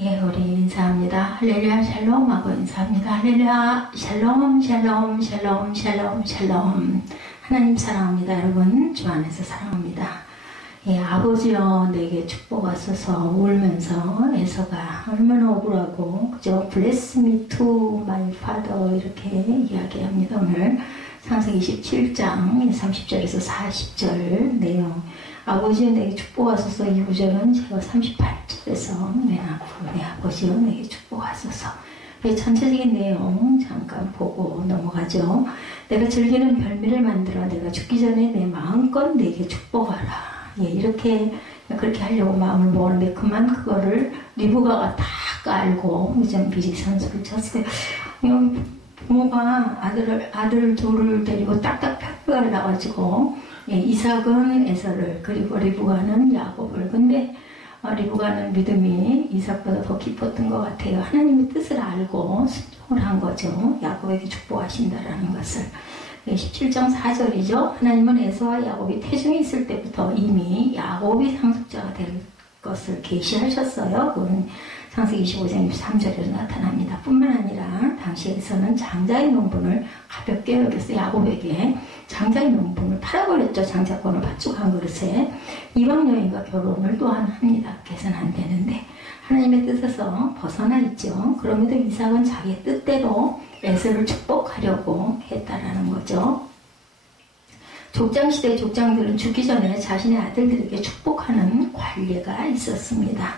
예, 우리 인사합니다. 할렐루야 샬롬 하고 인사합니다. 할렐루야 샬롬 샬롬 샬롬 샬롬 샬롬. 하나님 사랑합니다. 여러분 주 안에서 사랑합니다. 예, 아버지여 내게 축복하소서. 울면서 에서가 얼마나 억울하고 그저 bless me to my father 이렇게 이야기합니다. 오늘 창세기 27장 30절에서 40절 내용. 아버지여 내게 축복하소서. 이 구절은 제가 38절에서 내 아버지여 내게 축복하소서. 전체적인 내용 잠깐 보고 넘어가죠. 내가 즐기는 별미를 만들어 내가 죽기 전에 내 마음껏 내게 축복하라. 예, 이렇게 그렇게 하려고 마음을 먹었는데 그만 그거를 리브가가 다 깔고 좀 미리 선수를 쳤어요. 부모가 아들 둘을 데리고 딱딱 편가를 나가지고 예, 이삭은 에서를 그리고 리브가는 야곱을. 근데 리브가는 믿음이 이삭보다 더 깊었던 것 같아요. 하나님의 뜻을 알고 순종을 한 거죠. 야곱에게 축복하신다라는 것을. 17장 4절이죠. 하나님은 에서와 야곱이 태중에 있을 때부터 이미 야곱이 상속자가 될 것을 계시하셨어요. 그건 창세기 25장 23절에도 나타납니다. 뿐만 아니라 당시에서는 장자의 명분을 가볍게 여겨서 야곱에게 장자의 명분을 팔아버렸죠. 장자권을 바축한 그릇에. 이방 여인과 결혼을 또한 합니다. 계산 안 되는데 하나님의 뜻에서 벗어나 있죠. 그럼에도 이삭은 자기의 뜻대로 에서를 축복하려고 했다라는 거죠. 족장시대 족장들은 죽기 전에 자신의 아들들에게 축복하는 관례가 있었습니다.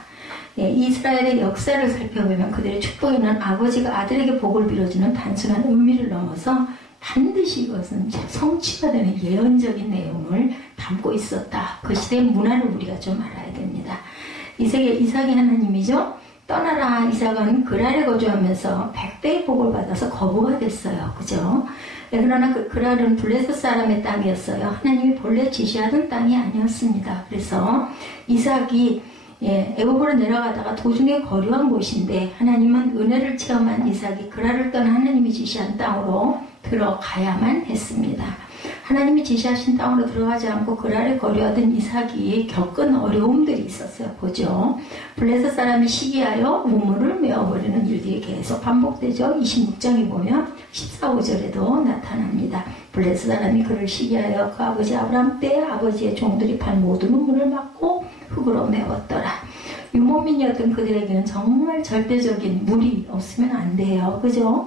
예, 이스라엘의 역사를 살펴보면 그들의 축복에는 아버지가 아들에게 복을 빌어주는 단순한 의미를 넘어서 반드시 이것은 성취가 되는 예언적인 내용을 담고 있었다. 그 시대의 문화를 우리가 좀 알아야 됩니다. 이삭의 하나님이죠. 떠나라. 이삭은 그랄에 거주하면서 100배의 복을 받아서 거부가 됐어요. 그죠? 그러나 그 그랄은 블레셋 사람의 땅이었어요. 하나님이 본래 지시하던 땅이 아니었습니다. 그래서 이삭이 애굽으로 내려가다가 도중에 거류한 곳인데 하나님은 은혜를 체험한 이삭이 그랄을 떠나 하나님이 지시한 땅으로 들어가야만 했습니다. 하나님이 지시하신 땅으로 들어가지 않고 그랄에 거류하던 이삭이 겪은 어려움들이 있었어요. 보죠. 블레셋 사람이 시기하여 우물을 메어버리는 일들이 계속 반복되죠. 26장에 보면 14, 5절에도 나타납니다. 블레셋 사람이 그를 시기하여 그 아버지 아브라함 때 아버지의 종들이 판 모든 우물을 막고 흙으로 메웠더라. 유목민이었던 그들에게는 정말 절대적인 물이 없으면 안 돼요. 그죠?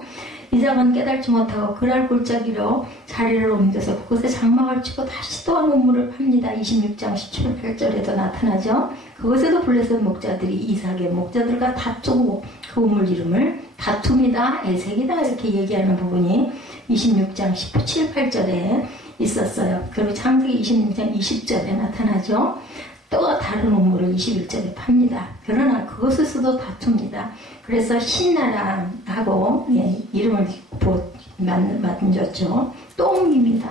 이삭은 깨달지 못하고 그랄 골짜기로 자리를 옮겨서 그곳에 장막을 치고 다시 또한 우물을 팝니다. 26장 17, 8절에도 나타나죠. 그곳에도 블레셋 목자들이 이삭의 목자들과 다투고 그 우물 이름을 다툼이다, 에색이다 이렇게 얘기하는 부분이 26장 17, 8절에 있었어요. 그리고 창세기 26장 20절에 나타나죠. 또 다른 우물을 21절에 팝니다. 그러나 그것에서도 다툽니다. 그래서 신나라하고 이름을 만졌죠. 똥입니다.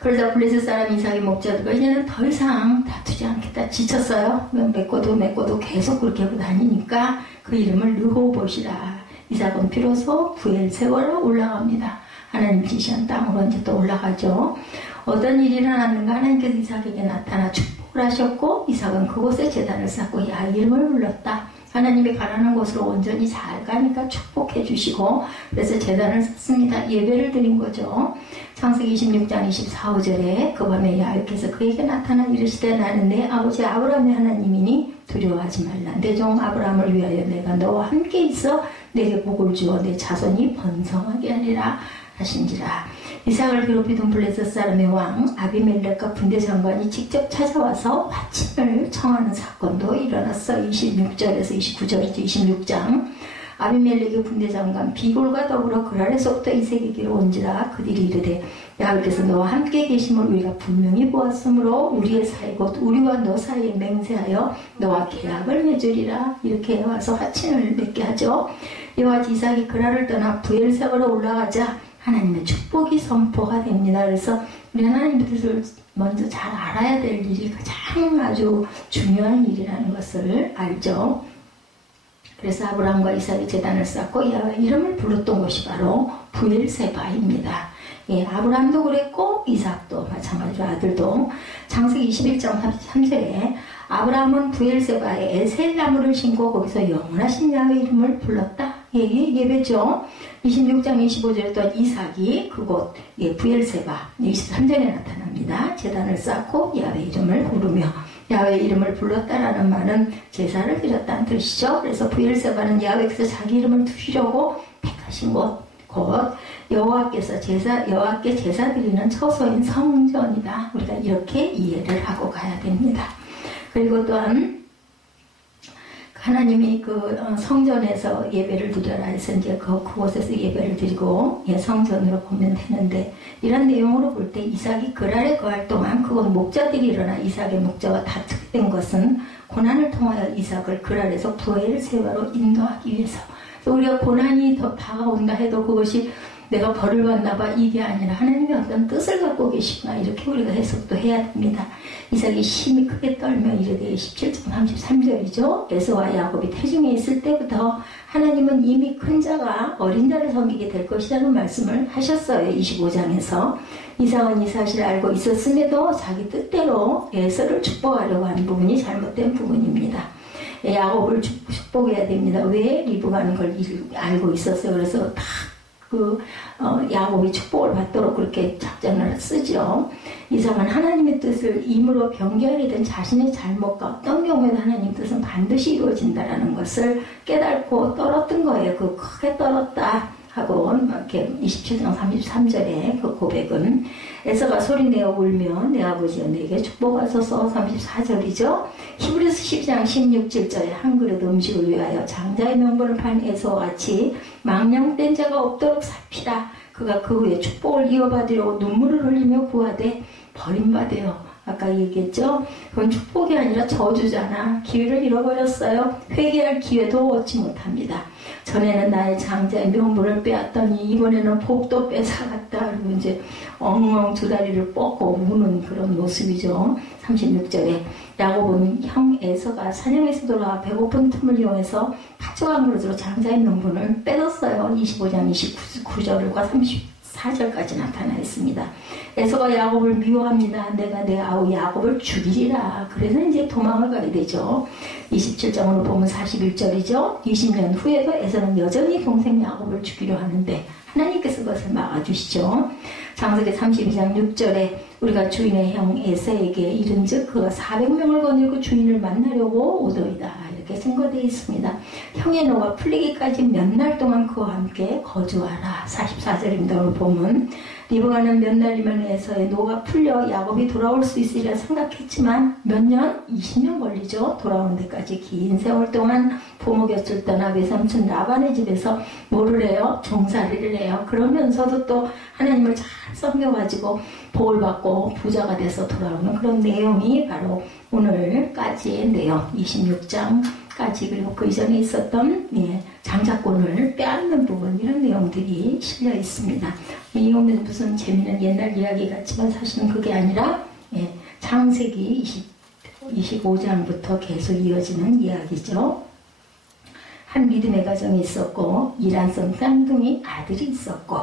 그러자 블레셋 사람 이삭의 목자들과 이제는 더 이상 다투지 않겠다. 지쳤어요. 메꿔도 계속 그렇게 하고 다니니까 그 이름을 르호봇이라. 이삭은 비로소 부엘세바로 올라갑니다. 하나님 지시한 땅으로 이제 또 올라가죠. 어떤 일이 일어났는가 하나님께서 이삭에게 나타나 축복을 하셨고 이삭은 그곳에 제단을 쌓고 야 이름을 불렀다. 하나님이 가라는 곳으로 온전히 잘 가니까 축복해 주시고 그래서 제단을 쌓습니다. 예배를 드린 거죠. 창세기 26장 24, 5절에 그 밤에 야훼께서 그에게 나타나 이르시되 나는 내 아버지 아브라함의 하나님이니 두려워하지 말라. 내 종 아브라함을 위하여 내가 너와 함께 있어 내게 복을 주어 내 자손이 번성하게 하리라 하신지라. 이삭을 괴롭히던 블레셋 사람의 왕 아비멜렉과 군대 장관이 직접 찾아와서 화친을 청하는 사건도 일어났어. 26절에서 29절에서 26장. 아비멜렉의 군대 장관 비골과 더불어 그랄에서부터 이삭에게로 온지라. 그들이 이르되 야훼께서 너와 함께 계심을 우리가 분명히 보았으므로 우리의 사이 곧 우리와 너 사이에 맹세하여 너와 계약을 맺으리라. 이렇게 와서 화친을 맺게 하죠. 이와 같이 이삭이 그랄을 떠나 부엘세바로 올라가자 하나님의 축복이 선포가 됩니다. 그래서 우리 하나님의 뜻을 먼저 잘 알아야 될 일이 가장 아주 중요한 일이라는 것을 알죠. 그래서 아브라함과 이삭이 제단을 쌓고 야훼 이름을 불렀던 곳이 바로 부엘세바입니다. 예, 아브라함도 그랬고 이삭도 마찬가지로 아들도. 창세기 21장 33절에 아브라함은 부엘세바에 에셀 나무를 심고 거기서 영원하신 야훼 이름을 불렀다. 예배죠. 26장 25절에 또 이삭이 그곳 부엘세바 23절에 나타납니다. 제단을 쌓고 야훼 이름을 부르며 야훼 이름을 불렀다라는 말은 제사를 드렸다는 뜻이죠. 그래서 부엘세바는 야훼께서 자기 이름을 두시려고 택하신 곳, 곧 여호와께 제사 드리는 처소인 성전이다. 우리가 이렇게 이해를 하고 가야 됩니다. 그리고 또한 하나님이 성전에서 예배를 드려라 해서 이제 그곳에서 예배를 드리고 성전으로 보면 되는데, 이런 내용으로 볼 때 이삭이 그랄에 거할 동안 그곳 목자들이 일어나 이삭의 목자와 다투게 된 것은 고난을 통하여 이삭을 그랄에서 부엘세바로 인도하기 위해서. 우리가 고난이 더 다가온다 해도 그것이 내가 벌을 받나 봐, 이게 아니라 하나님이 어떤 뜻을 갖고 계시구나, 이렇게 우리가 해석도 해야 됩니다. 이삭이 심히 크게 떨며 이르되 17장 33절이죠. 에서와 야곱이 태중에 있을 때부터 하나님은 이미 큰 자가 어린 자를 섬기게 될 것이라는 말씀을 하셨어요. 25장에서 이삭은 이 사실을 알고 있었음에도 자기 뜻대로 에서를 축복하려고 하는 부분이 잘못된 부분입니다. 야곱을 축복해야 됩니다. 왜? 리브가는 걸 알고 있었어요. 그래서 다 야곱이 축복을 받도록 그렇게 작전을 쓰죠. 이삭은 하나님의 뜻을 임으로 변경하게 된 자신의 잘못과 어떤 경우에도 하나님 뜻은 반드시 이루어진다라는 것을 깨닫고 떨었던 거예요. 크게 떨었다 하고 이렇게 27장 33절에 그 고백은 에서가 소리내어 울며 내 아버지여 내게 축복하소서 34절이죠. 히브리서 10장 16절에 한 그릇 음식을 위하여 장자의 명분을 판 에서와 같이 망령된 자가 없도록 살피라. 그가 그 후에 축복을 이어받으려고 눈물을 흘리며 구하되 버림받아요. 아까 얘기했죠. 그건 축복이 아니라 저주잖아. 기회를 잃어버렸어요. 회개할 기회도 얻지 못합니다. 전에는 나의 장자의 명분을 빼앗더니 이번에는 복도 뺏어갔다. 그리고 이제 엉엉 두 다리를 뻗고 우는 그런 모습이죠. 36절에 야곱은 형 에서가 사냥에서 돌아와 배고픈 틈을 이용해서 가져간 그릇으로 장자의 명분을 빼뒀어요. 25장 29절과 34절까지 나타나 있습니다. 에서가 야곱을 미워합니다. 내가 내 아우 야곱을 죽이리라. 그래서 이제 도망을 가게 되죠. 27장으로 보면 41절이죠. 20년 후에도 에서는 여전히 동생 야곱을 죽이려 하는데 하나님께서 그것을 막아주시죠. 창세기 32장 6절에 우리가 주인의 형 에서에게 이른즉 그가 400명을 거느리고 주인을 만나려고 오더이다. 이렇게 증거되어 있습니다. 형의 노가 풀리기까지 몇 날 동안 그와 함께 거주하라. 44절입니다. 오늘 보면 리브가는 몇 날이면 에서의 노가 풀려 야곱이 돌아올 수 있으리라 생각했지만 몇 년? 20년 걸리죠. 돌아오는 데까지 긴 세월 동안 부모 곁을 떠나 외삼촌 라반의 집에서 뭐를 해요? 종살이를 해요. 그러면서도 또 하나님을 잘 섬겨가지고 복을 받고 부자가 돼서 돌아오는 그런 내용이 바로 오늘까지의 내용 26장까지 그리고 그 이전에 있었던 장자권을 빼앗는 부분, 이런 내용들이 실려 있습니다. 이거는 무슨 재미있는 옛날 이야기 같지만 사실은 그게 아니라 창세기 25장부터 계속 이어지는 이야기죠. 한 믿음의 가정이 있었고 이란성 쌍둥이 아들이 있었고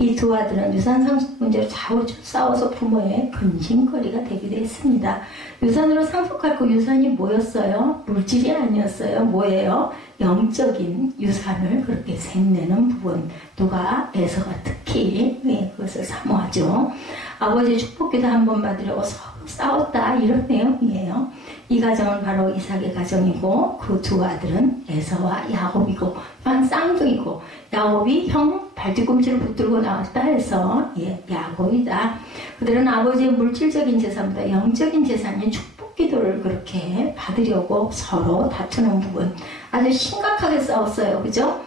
이 두 아들은 유산 상속 문제로 좌우로 싸워서 부모의 근심거리가 되기도 했습니다. 유산으로 상속할 그 유산이 뭐였어요? 물질이 아니었어요. 뭐예요? 영적인 유산을 그렇게 셈내는 부분. 누가? 에서가 특히 그것을 사모하죠. 아버지의 축복기도 한번 받으려고 서로 싸웠다, 이런 내용이에요. 이 가정은 바로 이삭의 가정이고 그 두 아들은 에서와 야곱이고 쌍둥이고 야곱이 형 발뒤꿈치를 붙들고 나왔다 해서 야곱이다. 그들은 아버지의 물질적인 재산보다 영적인 재산인 축복기도를 그렇게 받으려고 서로 다투는 부분, 아주 심각하게 싸웠어요. 그죠?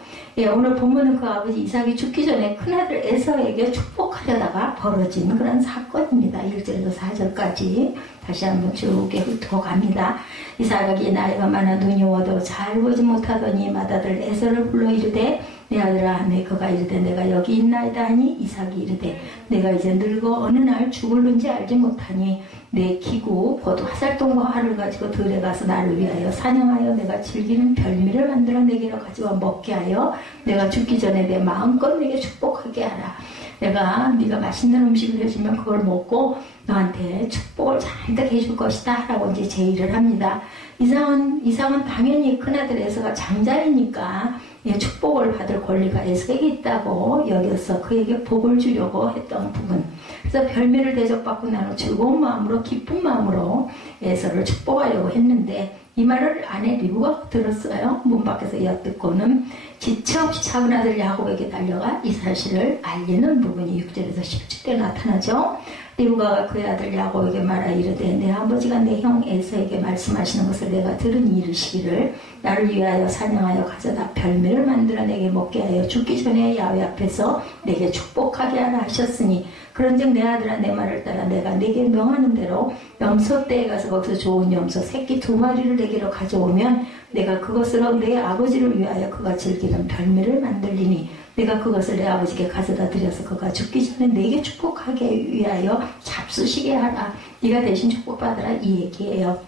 오늘 본문은 그 아버지 이삭이 죽기 전에 큰아들 에서에게 축복하려다가 벌어진 그런 사건입니다. 1절에서 4절까지 다시 한번 쭉 훑어갑니다. 이삭이 나이가 많아 눈이 어두워 잘 보지 못하더니 맏아들 에서를 불러 이르되 내 아들아 내 그가 이르되 내가 여기 있나이다 하니 이삭이 이르되 내가 이제 늙어 어느 날 죽을는지 알지 못하니 내 기구 곧 화살통과 활을 가지고 들에 가서 나를 위하여 사냥하여 내가 즐기는 별미를 만들어 내게로 가져와 먹게 하여 내가 죽기 전에 내 마음껏 내게 축복하게 하라. 내가 네가 맛있는 음식을 해주면 그걸 먹고 너한테 축복을 잔뜩 해줄 것이다 라고 이제 제의를 합니다. 이삭은 당연히 큰아들 에서가 장자이니까 축복을 받을 권리가 에서에게 있다고 여겨서 그에게 복을 주려고 했던 부분. 그래서 별미를 대접받고 나는 즐거운 마음으로 기쁜 마음으로 에서를 축복하려고 했는데 이 말을 아내 리브가 들었어요. 문 밖에서 엿듣고는 지체 없이 작은 아들 야곱에게 달려가 이 사실을 알리는 부분이 6절에서 10절에 나타나죠. 리브가가 그의 아들 야곱에게 말하 이르되 내 아버지가 내 형 에서에게 말씀하시는 것을 내가 들으니 이르시기를 나를 위하여 사냥하여 가져다 별미를 만들어 내게 먹게 하여 죽기 전에 야훼 앞에서 내게 축복하게 하라 하셨으니 그런즉 내 아들아 내 말을 따라 내가 네게 명하는 대로 염소 떼에 가서 거기서 좋은 염소 새끼 2마리를 내게로 가져오면 내가 그것으로 내 아버지를 위하여 그가 즐기는 별미를 만들리니 내가 그것을 내 아버지께 가져다 드려서 그가 죽기 전에 내게 축복하게 위하여 잡수시게 하라. 네가 대신 축복받으라 이 얘기예요.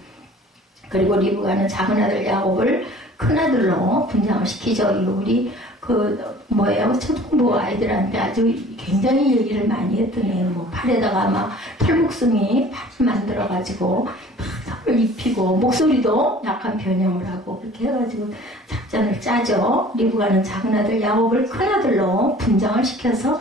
그리고 리브가는 작은 아들 야곱을 큰 아들로 분장을 시키죠. 이거 우리 초등부 아이들한테 아주 굉장히 얘기를 많이 했더니 팔에다가 막 털목숭이 팔을 만들어가지고 털을 입히고 목소리도 약간 변형을 하고 그렇게 해가지고 작전을 짜죠. 리브가는 작은 아들 야곱을 큰 아들로 분장을 시켜서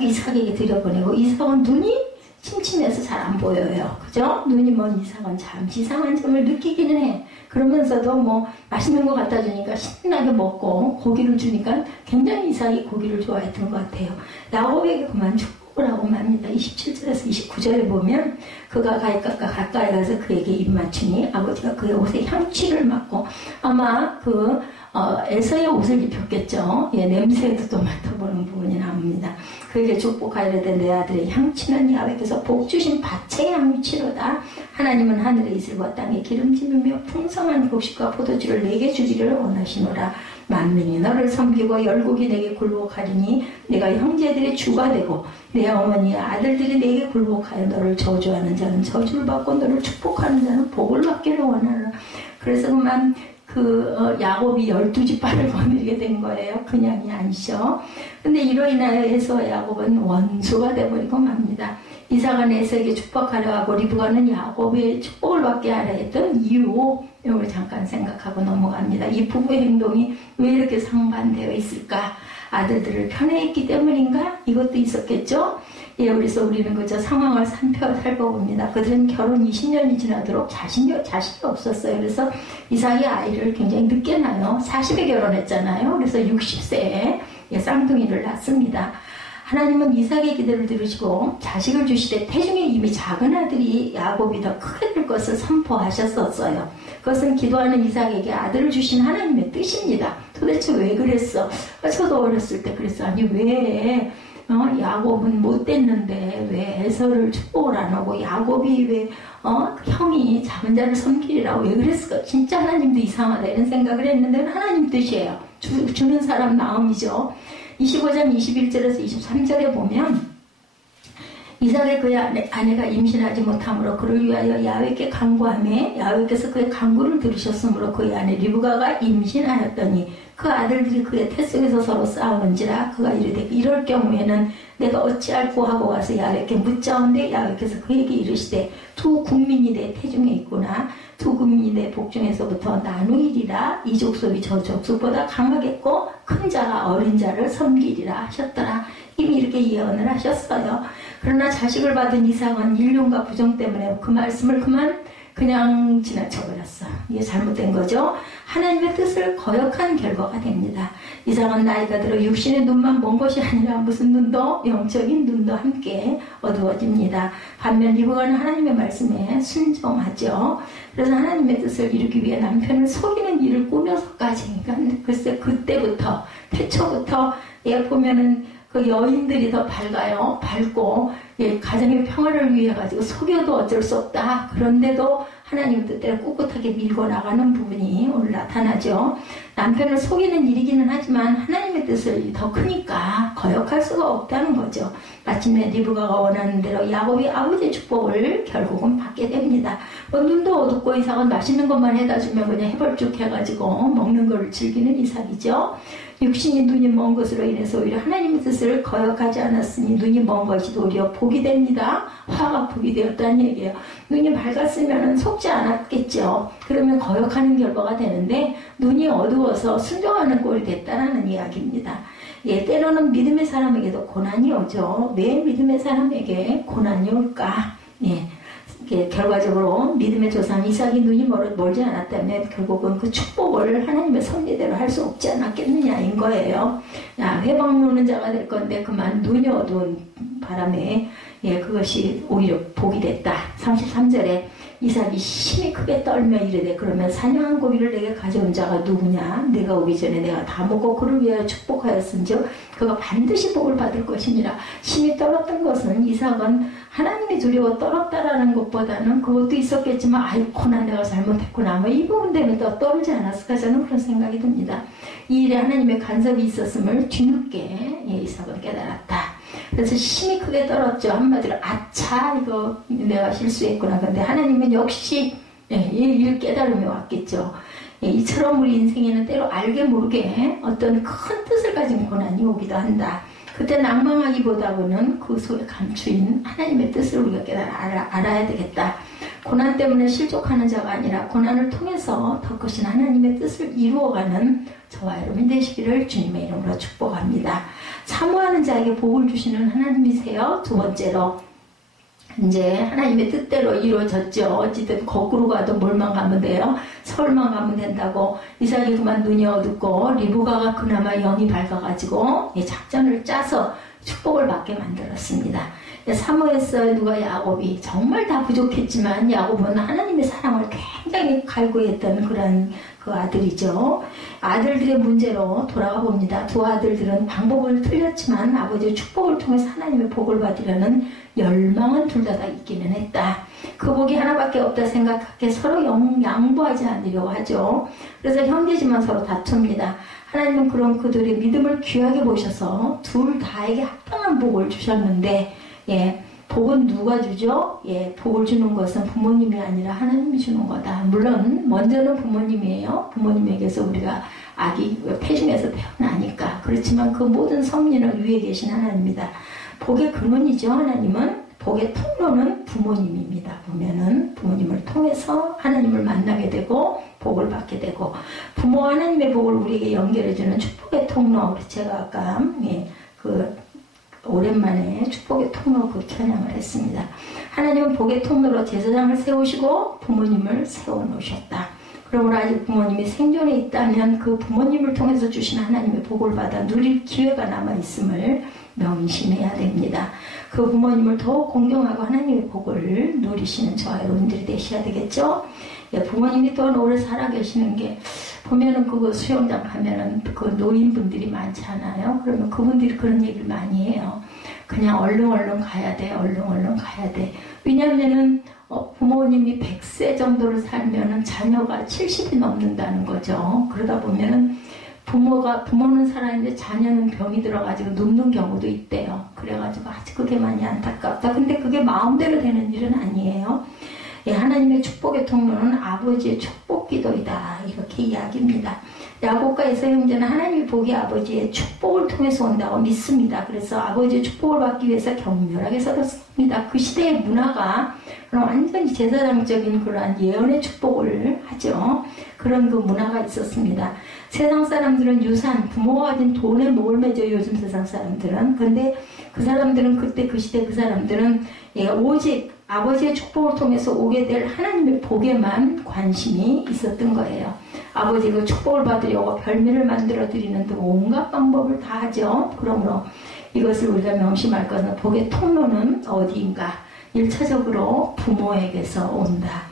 이삭에게 들여보내고 이삭은 눈이 침침해서 잘 안 보여요. 그죠? 눈이 먼 이삭은 잠시 이상한 점을 느끼기는 해. 그러면서도 맛있는 거 갖다 주니까 신나게 먹고 고기를 주니까 굉장히 이삭이 고기를 좋아했던 것 같아요. 야곱에게 그만 축복을 하고 맙니다. 27절에서 29절에 보면 그가 가까이 가서 그에게 입 맞추니 아버지가 그의 옷에 향취를 맡고 아마 에서의 옷을 입혔겠죠. 냄새도 또 맡아보는 부분이 나옵니다. 그에게 축복하이르되 내 아들의 향취는 야훼께서 복 주신 밭의 향취로다. 하나님은 하늘의 이슬과 땅에 기름짐이며 풍성한 곡식과 포도주를 내게 주기를 원하시노라. 만민이 너를 섬기고 열국이 내게 굴복하리니 내가 형제들의 주가 되고 내 어머니의 아들들이 내게 굴복하여 너를 저주하는 자는 저주를 받고 너를 축복하는 자는 복을 받기를 원하노라. 그래서 야곱이 12지파를 거느리게 된 거예요. 그냥이 아니죠. 근데 이로 인하여 에서와 야곱은 원수가 되어버리고 맙니다. 이삭은 에서에게 축복하려 하고 리브가는 야곱의 축복을 받게 하려 했던 이유, 이걸 잠깐 생각하고 넘어갑니다. 이 부부의 행동이 왜 이렇게 상반되어 있을까? 아들들을 편애했기 때문인가? 이것도 있었겠죠? 그래서 우리는 그저 상황을 살펴봅니다. 그들은 결혼 20년이 지나도록 자신이 없었어요. 그래서 이삭이 아이를 굉장히 늦게 낳아요. 40에 결혼했잖아요. 그래서 60세에 쌍둥이를 낳습니다. 하나님은 이삭의 기도를 들으시고 자식을 주시되 태중에 이미 작은 아들이 야곱이 더 크게 될 것을 선포하셨었어요. 그것은 기도하는 이삭에게 아들을 주신 하나님의 뜻입니다. 도대체 왜 그랬어? 저도 어렸을 때 그랬어. 아니 왜 야곱은 못 됐는데 왜 에서를 축복을 안 하고 야곱이 왜 형이 작은 자를 섬기리라고 왜 그랬을까? 진짜 하나님도 이상하다 이런 생각을 했는데 하나님 뜻이에요. 주는 사람 마음이죠. 25장 21절에서 23절에 보면 이삭의 그의 아내가 임신하지 못하므로 그를 위하여 야훼께 간구하매 야훼께서 그의 간구를 들으셨으므로 그의 아내 리브가가 임신하였더니 그 아들들이 그의 태 속에서 서로 싸우는지라 그가 이르되 이럴 경우에는 내가 어찌할꼬 하고 와서 야훼께 묻자온데 야훼께서 그에게 이르시되 두 국민이 내 태중에 있구나. 두 국민이 내 복중에서부터 나누이리라. 이 족속이 저 족속보다 강하겠고 큰 자가 어린 자를 섬기리라 하셨더라. 이미 이렇게 예언을 하셨어요. 그러나 자식을 받은 이삭은 일용과 부정 때문에 그 말씀을 그냥 지나쳐버렸어. 이게 잘못된 거죠. 하나님의 뜻을 거역한 결과가 됩니다. 이삭은 나이가 들어 육신의 눈만 먼 것이 아니라 무슨 눈도 영적인 눈도 함께 어두워집니다. 반면 리브가는 하나님의 말씀에 순종하죠. 그래서 하나님의 뜻을 이루기 위해 남편을 속이는 일을 꾸며서까지, 그러니까 글쎄 그때부터 태초부터 보면은 그 여인들이 더 밝고 가정의 평화를 위해 가지고 속여도 어쩔 수 없다. 그런데도 하나님의 뜻대로 꿋꿋하게 밀고 나가는 부분이 오늘 나타나죠. 남편을 속이는 일이기는 하지만 하나님의 뜻을 더 크니까 거역할 수가 없다는 거죠. 마침내 리브가가 원하는 대로 야곱이 아버지의 축복을 결국은 받게 됩니다. 눈도 어둡고 이삭은 맛있는 것만 해다 주면 그냥 해벌쭉 해가지고 먹는 걸 즐기는 이삭이죠. 육신이 눈이 먼 것으로 인해서 오히려 하나님의 뜻을 거역하지 않았으니 눈이 먼 것이 오히려 복이 됩니다. 화가 복이 되었다는 얘기예요. 눈이 밝았으면 속지 않았겠죠. 그러면 거역하는 결과가 되는데 눈이 어두워서 순종하는 꼴이 됐다는 이야기입니다. 예, 때로는 믿음의 사람에게도 고난이 오죠. 왜 믿음의 사람에게 고난이 올까? 예. 결과적으로 믿음의 조상 이삭이 눈이 멀지 않았다면 결국은 그 축복을 하나님의 섭리대로 할 수 없지 않았겠느냐인 거예요. 야, 회방 노는 자가 될 건데 그만 눈이 어두운 바람에 예, 그것이 오히려 복이 됐다. 33절에 이삭이 심히 크게 떨며 이르되 그러면 사냥한 고기를 내게 가져온 자가 누구냐? 내가 오기 전에 내가 다 먹고 그를 위하여 축복하였은즉 그가 반드시 복을 받을 것이니라. 심히 떨었던 것은 이삭은 하나님이 두려워 떨었다라는 것보다는 그것도 있었겠지만 아이고나 내가 잘못했구나 뭐 이 부분 때문에 더 떨지 않았을까 저는 그런 생각이 듭니다. 이 일에 하나님의 간섭이 있었음을 뒤늦게 이삭은 깨달았다. 그래서 심히 크게 떨었죠. 한마디로 아차 이거 내가 실수했구나. 그런데 하나님은 역시 이 깨달음이 왔겠죠. 이처럼 우리 인생에는 때로 알게 모르게 어떤 큰 뜻을 가진 고난이 오기도 한다. 그때 낭망하기보다는 그 속에 감추인 하나님의 뜻을 우리가 알아야 되겠다. 고난 때문에 실족하는 자가 아니라 고난을 통해서 더 크신 하나님의 뜻을 이루어가는 저와 여러분 되시기를 주님의 이름으로 축복합니다. 사모하는 자에게 복을 주시는 하나님이세요. 두 번째로 이제 하나님의 뜻대로 이루어졌죠. 어찌든 거꾸로 가도 뭘만 가면 돼요. 서울만 가면 된다고. 이삭이 그만 눈이 어둡고 리브가가 그나마 영이 밝아가지고 작전을 짜서 축복을 받게 만들었습니다. 사모했어요. 누가 야곱이. 정말 다 부족했지만 야곱은 하나님의 사랑을 굉장히 갈구했던 그런 그 아들이죠. 아들들의 문제로 돌아가 봅니다. 두 아들들은 방법을 틀렸지만 아버지의 축복을 통해서 하나님의 복을 받으려는 열망은 둘 다 있기는 했다. 그 복이 하나밖에 없다 생각하기에 서로 양보하지 않으려고 하죠. 그래서 형제지만 서로 다툽니다. 하나님은 그런 그들의 믿음을 귀하게 보셔서 둘 다에게 합당한 복을 주셨는데 복은 누가 주죠? 복을 주는 것은 부모님이 아니라 하나님이 주는 거다. 물론 먼저는 부모님이에요. 부모님에게서 우리가 아기 태중에서 태어나니까. 그렇지만 그 모든 섭리는 위에 계신 하나님입니다. 복의 근원이죠. 하나님은. 복의 통로는 부모님입니다. 보면은 부모님을 통해서 하나님을 만나게 되고 복을 받게 되고 부모와 하나님의 복을 우리에게 연결해주는 축복의 통로. 제가 아까 오랜만에 축복의 통로 그 찬양을 했습니다. 하나님은 복의 통로로 제사장을 세우시고 부모님을 세워놓으셨다. 그러므로 아직 부모님이 생존해 있다면 그 부모님을 통해서 주신 하나님의 복을 받아 누릴 기회가 남아있음을 명심해야 됩니다. 그 부모님을 더욱 공경하고 하나님의 복을 누리시는 저와 여러분들이 되셔야 되겠죠? 부모님이 또 오래 살아계시는 게 보면은 그거 수영장 가면은 그 노인분들이 많잖아요. 그러면 그분들이 그런 얘기를 많이 해요. 그냥 얼른 가야 돼. 얼른 가야 돼. 왜냐면은 부모님이 100세 정도를 살면은 자녀가 70이 넘는다는 거죠. 그러다 보면은 부모는 살아있는데 자녀는 병이 들어가지고 눕는 경우도 있대요. 그래가지고 아주 그게 많이 안타깝다. 근데 그게 마음대로 되는 일은 아니에요. 하나님의 축복의 통로는 아버지의 축복 기도이다. 이렇게 이야기입니다. 야곱과 에서 형제는 하나님의 복이 아버지의 축복을 통해서 온다고 믿습니다. 그래서 아버지의 축복을 받기 위해서 격렬하게 서렸습니다. 그 시대의 문화가 완전히 제사장적인 그러한 예언의 축복을 하죠. 그런 그 문화가 있었습니다. 세상 사람들은 유산, 부모가 가진 돈에 목을 매죠. 요즘 세상 사람들은. 근데 그 사람들은 그때 그 시대 그 사람들은 오직 아버지의 축복을 통해서 오게 될 하나님의 복에만 관심이 있었던 거예요. 아버지가 축복을 받으려고 별미를 만들어 드리는 등 온갖 방법을 다 하죠. 그러므로 이것을 우리가 명심할 것은 복의 통로는 어디인가? 1차적으로 부모에게서 온다.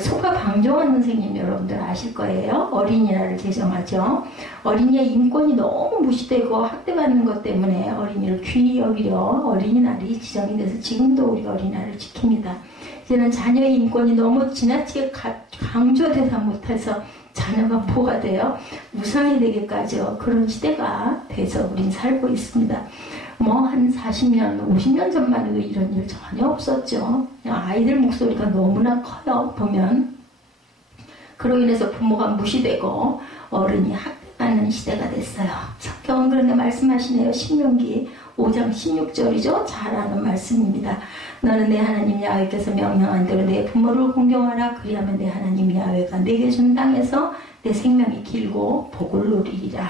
소가 방종원 선생님 여러분들 아실 거예요. 어린이날을 제정하죠. 어린이의 인권이 너무 무시되고 학대받는 것 때문에 어린이를 귀히 여기려 어린이날이 지정이 돼서 지금도 우리가 어린이날을 지킵니다. 이제는 자녀의 인권이 너무 지나치게 강조되다 못해서 자녀가 뭐가 돼요? 우상이 되기까지요. 그런 시대가 돼서 우린 살고 있습니다. 뭐 한 40년, 50년 전만 해도 이런 일 전혀 없었죠. 아이들 목소리가 너무나 커요. 보면 그로 인해서 부모가 무시되고 어른이 학대하는 시대가 됐어요. 성경은 그런데 말씀하시네요. 신명기 5장 16절이죠. 잘 아는 말씀입니다. 너는 내 하나님 야훼께서 명령한 대로 내 부모를 공경하라. 그리하면 내 하나님 야훼가 내게 준 땅에서 내 생명이 길고 복을 누리리라.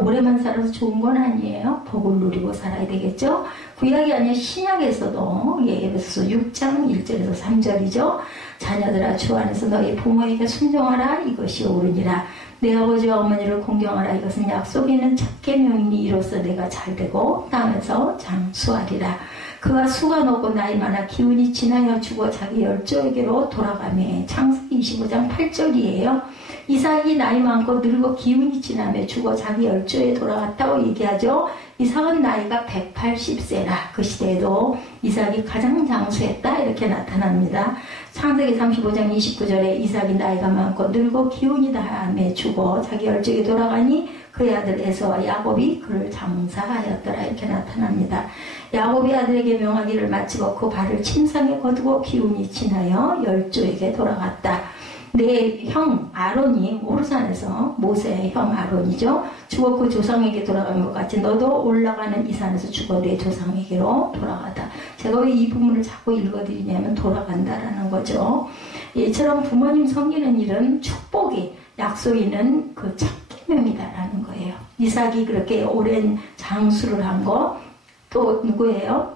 오래만 살아서 좋은 건 아니에요. 복을 누리고 살아야 되겠죠. 구약이 아니라 신약에서도 에베소서 6장 1절에서 3절이죠. 자녀들아 주 안에서 너희 부모에게 순종하라. 이것이 옳으니라. 내 아버지와 어머니를 공경하라. 이것은 약속에 있는 첫 계명이니 이로써 내가 잘되고 땅에서 장수하리라. 그가 수가 높고 나이 많아 기운이 지나여 죽어 자기 열조에게로 돌아가매. 창세기 25장 8절이에요. 이삭이 나이 많고 늙고 기운이 지나며 죽어 자기 열조에 돌아갔다고 얘기하죠. 이삭은 나이가 180세라. 그 시대에도 이삭이 가장 장수했다 이렇게 나타납니다. 창세기 35장 29절에 이삭이 나이가 많고 늙고 기운이 다하며 죽어 자기 열조에 돌아가니 그의 아들 에서와 야곱이 그를 장사하였더라 이렇게 나타납니다. 야곱이 아들에게 명하기를 마치고 그 발을 침상에 거두고 기운이 지나여 열조에게 돌아갔다. 내 형 아론이 오르산에서 모세의 형 아론이죠. 죽어 그 조상에게 돌아간 것 같이 너도 올라가는 이 산에서 죽어 내 조상에게로 돌아가다. 제가 왜 이 부분을 자꾸 읽어드리냐면 돌아간다라는 거죠. 이처럼 부모님 섬기는 일은 축복이 약속 있는 그 첫 계명이다라는 거예요. 이삭이 그렇게 오랜 장수를 한 거 또 누구예요?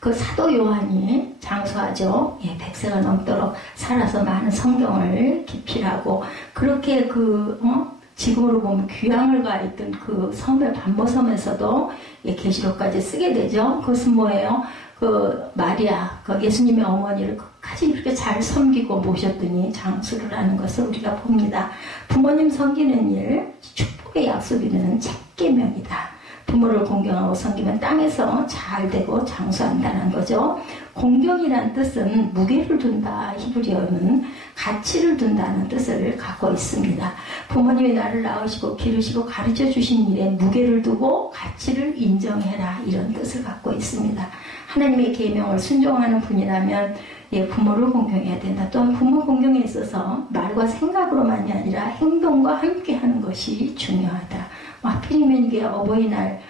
그 사도 요한이 장수하죠. 100세가 넘도록 살아서 많은 성경을 기필하고 그렇게 지금으로 보면 귀향을 가 있던 그 섬을 반모섬에서도 계시록까지 쓰게 되죠. 그것은 뭐예요? 그 마리아, 그 예수님의 어머니를 끝까지 이렇게 잘 섬기고 모셨더니 장수를 하는 것을 우리가 봅니다. 부모님 섬기는 일, 축복의 약속이 되는 첫 계명이다. 부모를 공경하고 섬기면 땅에서 잘 되고 장수한다는 거죠. 공경이란 뜻은 무게를 둔다. 히브리어는 가치를 둔다는 뜻을 갖고 있습니다. 부모님이 나를 낳으시고 기르시고 가르쳐 주신 일에 무게를 두고 가치를 인정해라. 이런 뜻을 갖고 있습니다. 하나님의 계명을 순종하는 분이라면 부모를 공경해야 된다. 또한 부모 공경에 있어서 말과 생각으로만이 아니라 행동과 함께 하는 것이 중요하다. 하필이면 이게 어버이날,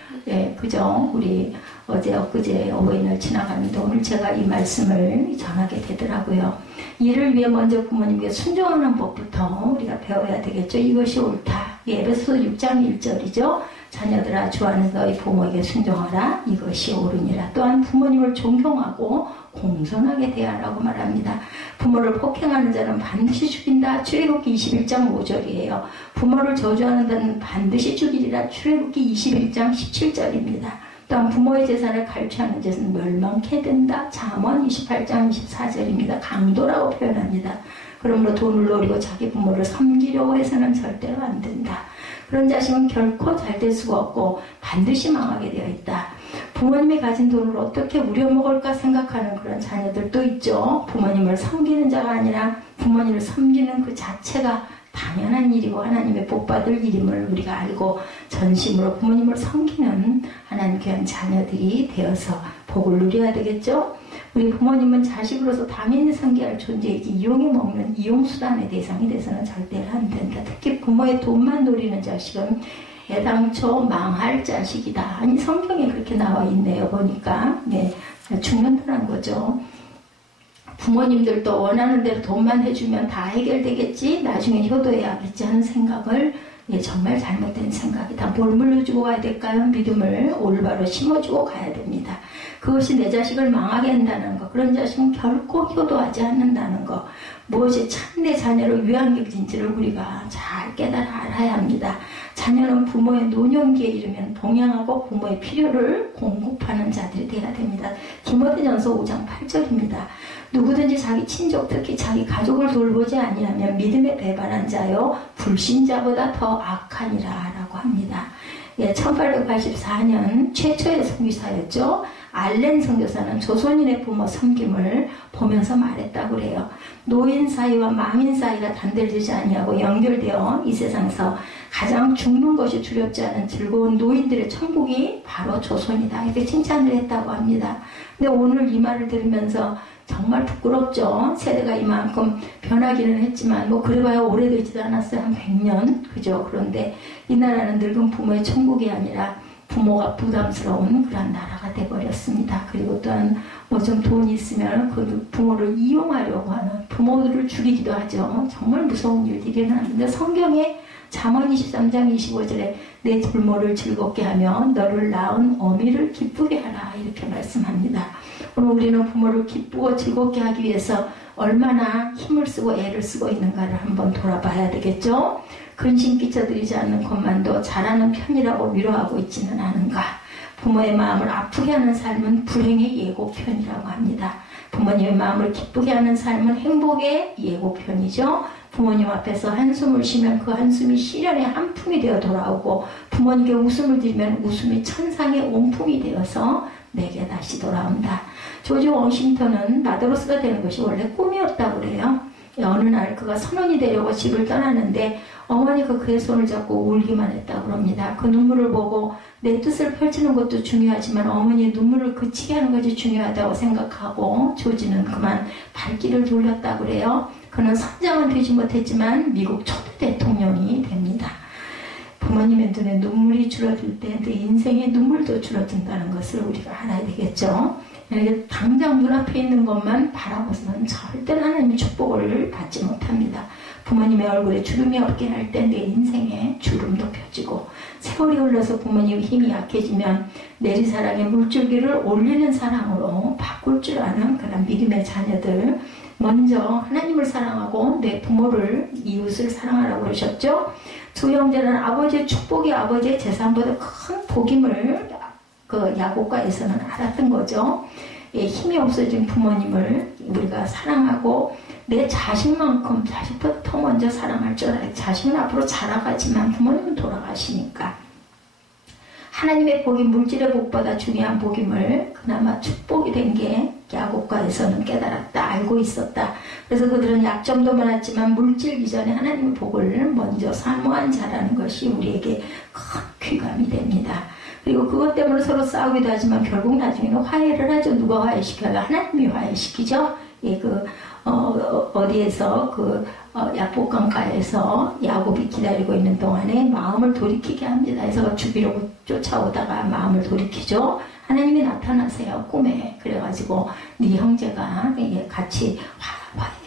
그죠? 우리 어제 엊그제 어버이날 지나갔는데 오늘 제가 이 말씀을 전하게 되더라고요. 이를 위해 먼저 부모님께 순종하는 법부터 우리가 배워야 되겠죠. 이것이 옳다. 에베소서 6장 1절이죠. 자녀들아 주 안에서 너희 부모에게 순종하라. 이것이 옳으니라. 또한 부모님을 존경하고 공손하게 대하라고 말합니다. 부모를 폭행하는 자는 반드시 죽인다. 출애굽기 21장 5절이에요. 부모를 저주하는 자는 반드시 죽이리라. 출애굽기 21장 17절입니다. 또한 부모의 재산을 갈취하는 자는 멸망케 된다. 잠언 28장 24절입니다. 강도라고 표현합니다. 그러므로 돈을 노리고 자기 부모를 섬기려고 해서는 절대로 안 된다. 그런 자식은 결코 잘 될 수가 없고 반드시 망하게 되어 있다. 부모님이 가진 돈을 어떻게 우려먹을까 생각하는 그런 자녀들도 있죠. 부모님을 섬기는 자가 아니라 부모님을 섬기는 그 자체가 당연한 일이고 하나님의 복받을 일임을 우리가 알고 전심으로 부모님을 섬기는 하나님 귀한 자녀들이 되어서 복을 누려야 되겠죠. 우리 부모님은 자식으로서 당연히 섬겨야 할 존재이지 이용해 먹는 이용수단의 대상이 돼서는 절대로 안 된다. 특히 부모의 돈만 노리는 자식은 애당초 망할 자식이다. 아니 성경에 그렇게 나와 있네요. 보니까 죽는다는 거죠. 부모님들도 원하는 대로 돈만 해주면 다 해결되겠지, 나중에 효도해야겠지 하는 생각을 정말 잘못된 생각이다. 뭘 물려주고 가야 될까요? 믿음을 올바로 심어주고 가야 됩니다. 그것이 내 자식을 망하게 한다는 것, 그런 자식은 결코 효도하지 않는다는 것, 무엇이 참 내 자녀를 위한 것인지를 우리가 잘 깨달아 알아야 합니다. 자녀는 부모의 노년기에 이르면 동양하고 부모의 필요를 공급하는 자들이 되어야 됩니다. 디모데전서 5장 8절입니다. 누구든지 자기 친족, 특히 자기 가족을 돌보지 아니하면 믿음에 배반한 자요 불신자보다 더 악하니라 라고 합니다. 1884년 최초의 선교사였죠. 알렌 선교사는 조선인의 부모 섬김을 보면서 말했다고 그래요. 노인 사이와 망인 사이가 단절되지 아니하고 연결되어 이 세상에서 가장 죽는 것이 두렵지 않은 즐거운 노인들의 천국이 바로 조선이다. 이렇게 칭찬을 했다고 합니다. 근데 오늘 이 말을 들으면서 정말 부끄럽죠. 세대가 이만큼 변하기는 했지만 뭐 그래봐야 오래되지도 않았어요. 한 100년. 그죠? 그런데 이 나라는 늙은 부모의 천국이 아니라 부모가 부담스러운 그런 나라가 돼버렸습니다. 그리고 또한 뭐 좀 돈이 있으면 그 부모를 이용하려고 하는 부모들을 죽이기도 하죠. 정말 무서운 일들이 일어나는데 성경에 잠언 23장 25절에 내 부모를 즐겁게 하며 너를 낳은 어미를 기쁘게 하라 이렇게 말씀합니다. 오늘 우리는 부모를 기쁘고 즐겁게 하기 위해서 얼마나 힘을 쓰고 애를 쓰고 있는가를 한번 돌아봐야 되겠죠. 근심 끼쳐드리지 않는 것만도 잘하는 편이라고 위로하고 있지는 않은가. 부모의 마음을 아프게 하는 삶은 불행의 예고편이라고 합니다. 부모님의 마음을 기쁘게 하는 삶은 행복의 예고편이죠. 부모님 앞에서 한숨을 쉬면 그 한숨이 시련의 한풍이 되어 돌아오고 부모님께 웃음을 드리면 웃음이 천상의 온풍이 되어서 내게 다시 돌아온다. 조지 워싱턴은 마더로스가 되는 것이 원래 꿈이었다고 그래요. 어느 날 그가 선원이 되려고 집을 떠나는데 어머니가 그의 손을 잡고 울기만 했다고 합니다. 그 눈물을 보고 내 뜻을 펼치는 것도 중요하지만 어머니의 눈물을 그치게 하는 것이 중요하다고 생각하고 조지는 그만 발길을 돌렸다고 그래요. 그는 선장은 되지 못했지만 미국 초대 대통령이 됩니다. 부모님의 눈에 눈물이 줄어들 때 내 인생의 눈물도 줄어든다는 것을 우리가 알아야 되겠죠. 당장 눈앞에 있는 것만 바라보서는 절대 하나님의 축복을 받지 못합니다. 부모님의 얼굴에 주름이 없게 할 때 내 인생에 주름도 펴지고 세월이 흘러서 부모님의 힘이 약해지면 내리사랑의 물줄기를 올리는 사랑으로 바꿀 줄 아는 그런 믿음의 자녀들 먼저 하나님을 사랑하고 내 부모를 이웃을 사랑하라고 그러셨죠. 두 형제는 아버지의 축복이 아버지의 재산보다 큰 복임을 그 야곱과에서는 알았던 거죠. 예, 힘이 없어진 부모님을 우리가 사랑하고 내 자식만큼 자식보다 더 먼저 사랑할 줄 알아요. 자식은 앞으로 자라가지만 부모님은 돌아가시니까. 하나님의 복임, 물질의 복보다 중요한 복임을 그나마 축복이 된 게 야곱과에서는 깨달았다, 알고 있었다. 그래서 그들은 약점도 많았지만 물질 이전에 하나님의 복을 먼저 사모한 자라는 것이 우리에게 큰 귀감이 됩니다. 그리고 그것 때문에 서로 싸우기도 하지만 결국 나중에는 화해를 하죠. 누가 화해시켜요? 하나님이 화해시키죠. 예, 어디에서 약복강가에서 야곱이 기다리고 있는 동안에 마음을 돌이키게 합니다. 그래서 죽이려고 쫓아오다가 마음을 돌이키죠. 하나님이 나타나세요. 꿈에. 그래가지고 네 형제가 같이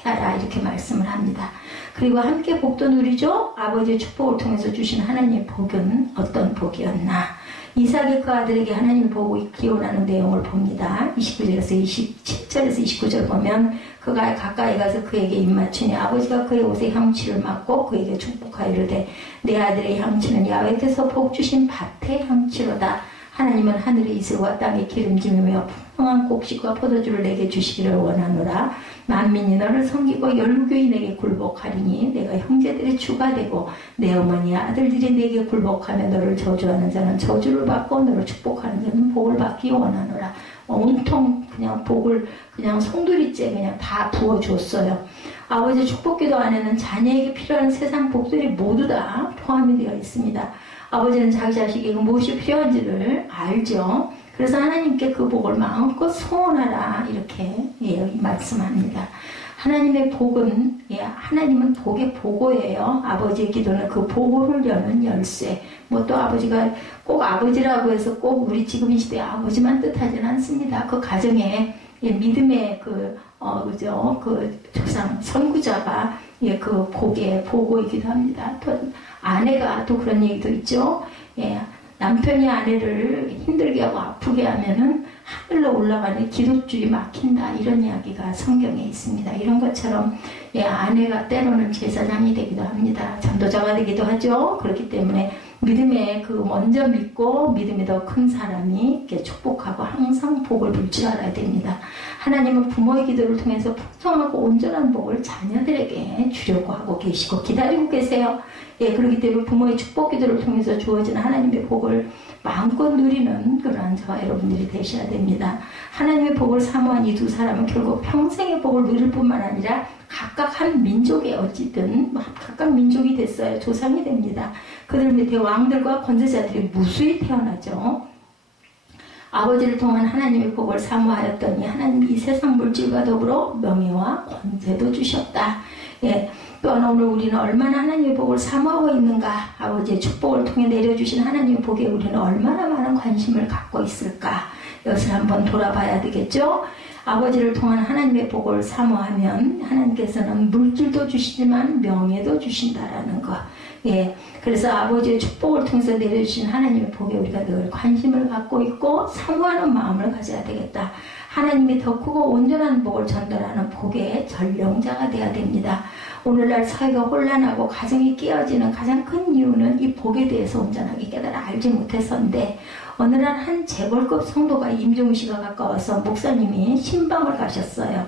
화해하라 이렇게 말씀을 합니다. 그리고 함께 복도 누리죠. 아버지의 축복을 통해서 주신 하나님의 복은 어떤 복이었나. 이삭이 그 아들에게 하나님의 복을 기원하는 내용을 봅니다. 29절에서 27절에서 29절 보면 그가 가까이 가서 그에게 입맞추니 아버지가 그의 옷에 향취를 맡고 그에게 축복하여 이르되 내 아들의 향취는 야훼께서 복 주신 밭의 향취로다. 하나님은 하늘의 이슬과 땅의 기름짐이며 풍성한 곡식과 포도주를 내게 주시기를 원하노라. 만민이 너를 섬기고 열무교이 내게 굴복하리니 내가 형제들의 주가 되고 내 어머니의 아들들이 내게 굴복하며 너를 저주하는 자는 저주를 받고 너를 축복하는 자는 복을 받기 원하노라. 온통 그냥 복을 그냥 송두리째 그냥 다 부어줬어요. 아버지 축복기도 안에는 자녀에게 필요한 세상 복들이 모두 다 포함이 되어 있습니다. 아버지는 자기 자식에게 무엇이 필요한지를 알죠. 그래서 하나님께 그 복을 마음껏 소원하라 이렇게 말씀합니다. 하나님의 복은 하나님은 복의 보고예요. 아버지의 기도는 그 보고를 여는 열쇠. 뭐 또 아버지가 꼭 아버지라고 해서 꼭 우리 지금 이 시대의 아버지만 뜻하지는 않습니다. 그 가정에 믿음의 그죠? 그 조상 선구자가 그 복의 보고이기도 합니다. 또 아내가 또 그런 얘기도 있죠. 남편이 아내를 힘들게 하고 아프게 하면은 하늘로 올라가는 기도줄이 막힌다. 이런 이야기가 성경에 있습니다. 이런 것처럼 아내가 때로는 제사장이 되기도 합니다. 전도자가 되기도 하죠. 그렇기 때문에 믿음에 그 먼저 믿고 믿음이 더 큰 사람이 이렇게 축복하고 항상 복을 볼 줄 알아야 됩니다. 하나님은 부모의 기도를 통해서 풍성하고 온전한 복을 자녀들에게 주려고 하고 계시고 기다리고 계세요. 예, 그렇기 때문에 부모의 축복 기도를 통해서 주어지는 하나님의 복을 마음껏 누리는 그러한 저와 여러분들이 되셔야 됩니다. 하나님의 복을 사모한 이 두 사람은 결국 평생의 복을 누릴 뿐만 아니라 각각 한 민족의 어찌든 각각 민족이 됐어요. 조상이 됩니다. 그들 밑에 왕들과 권세자들이 무수히 태어나죠. 아버지를 통한 하나님의 복을 사모하였더니 하나님이 이 세상 물질과 더불어 명예와 권세도 주셨다. 예, 또한 오늘 우리는 얼마나 하나님의 복을 사모하고 있는가, 아버지의 축복을 통해 내려주신 하나님의 복에 우리는 얼마나 많은 관심을 갖고 있을까, 이것을 한번 돌아봐야 되겠죠. 아버지를 통한 하나님의 복을 사모하면 하나님께서는 물질도 주시지만 명예도 주신다라는 것. 예, 그래서 아버지의 축복을 통해서 내려주신 하나님의 복에 우리가 늘 관심을 갖고 있고 사모하는 마음을 가져야 되겠다. 하나님이 더 크고 온전한 복을 전달하는 복의 전령자가 되어야 됩니다. 오늘날 사회가 혼란하고 가정이 깨어지는 가장 큰 이유는 이 복에 대해서 온전하게 깨달아 알지 못해서인데, 어느 날 한 재벌급 성도가 임종시가 가까워서 목사님이 신방을 가셨어요.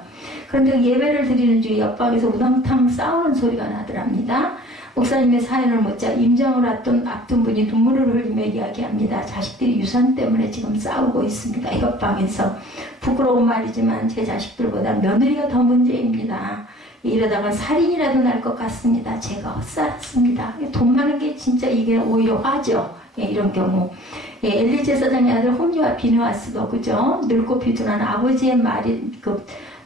그런데 예배를 드리는 중에 옆방에서 우당탕 싸우는 소리가 나더랍니다. 목사님의 사연을 묻자 임장을 앞둔 분이 눈물을 흘리며 이야기합니다. 자식들이 유산 때문에 지금 싸우고 있습니다. 옆방에서. 부끄러운 말이지만 제 자식들보다 며느리가 더 문제입니다. 이러다가 살인이라도 날 것 같습니다. 제가 헛살았습니다. 돈 많은 게 진짜 이게 오히려 화죠. 예, 이런 경우. 예, 엘리 제사장의 아들 홈리와 비느하스도 그죠? 늙고 비둔한 아버지의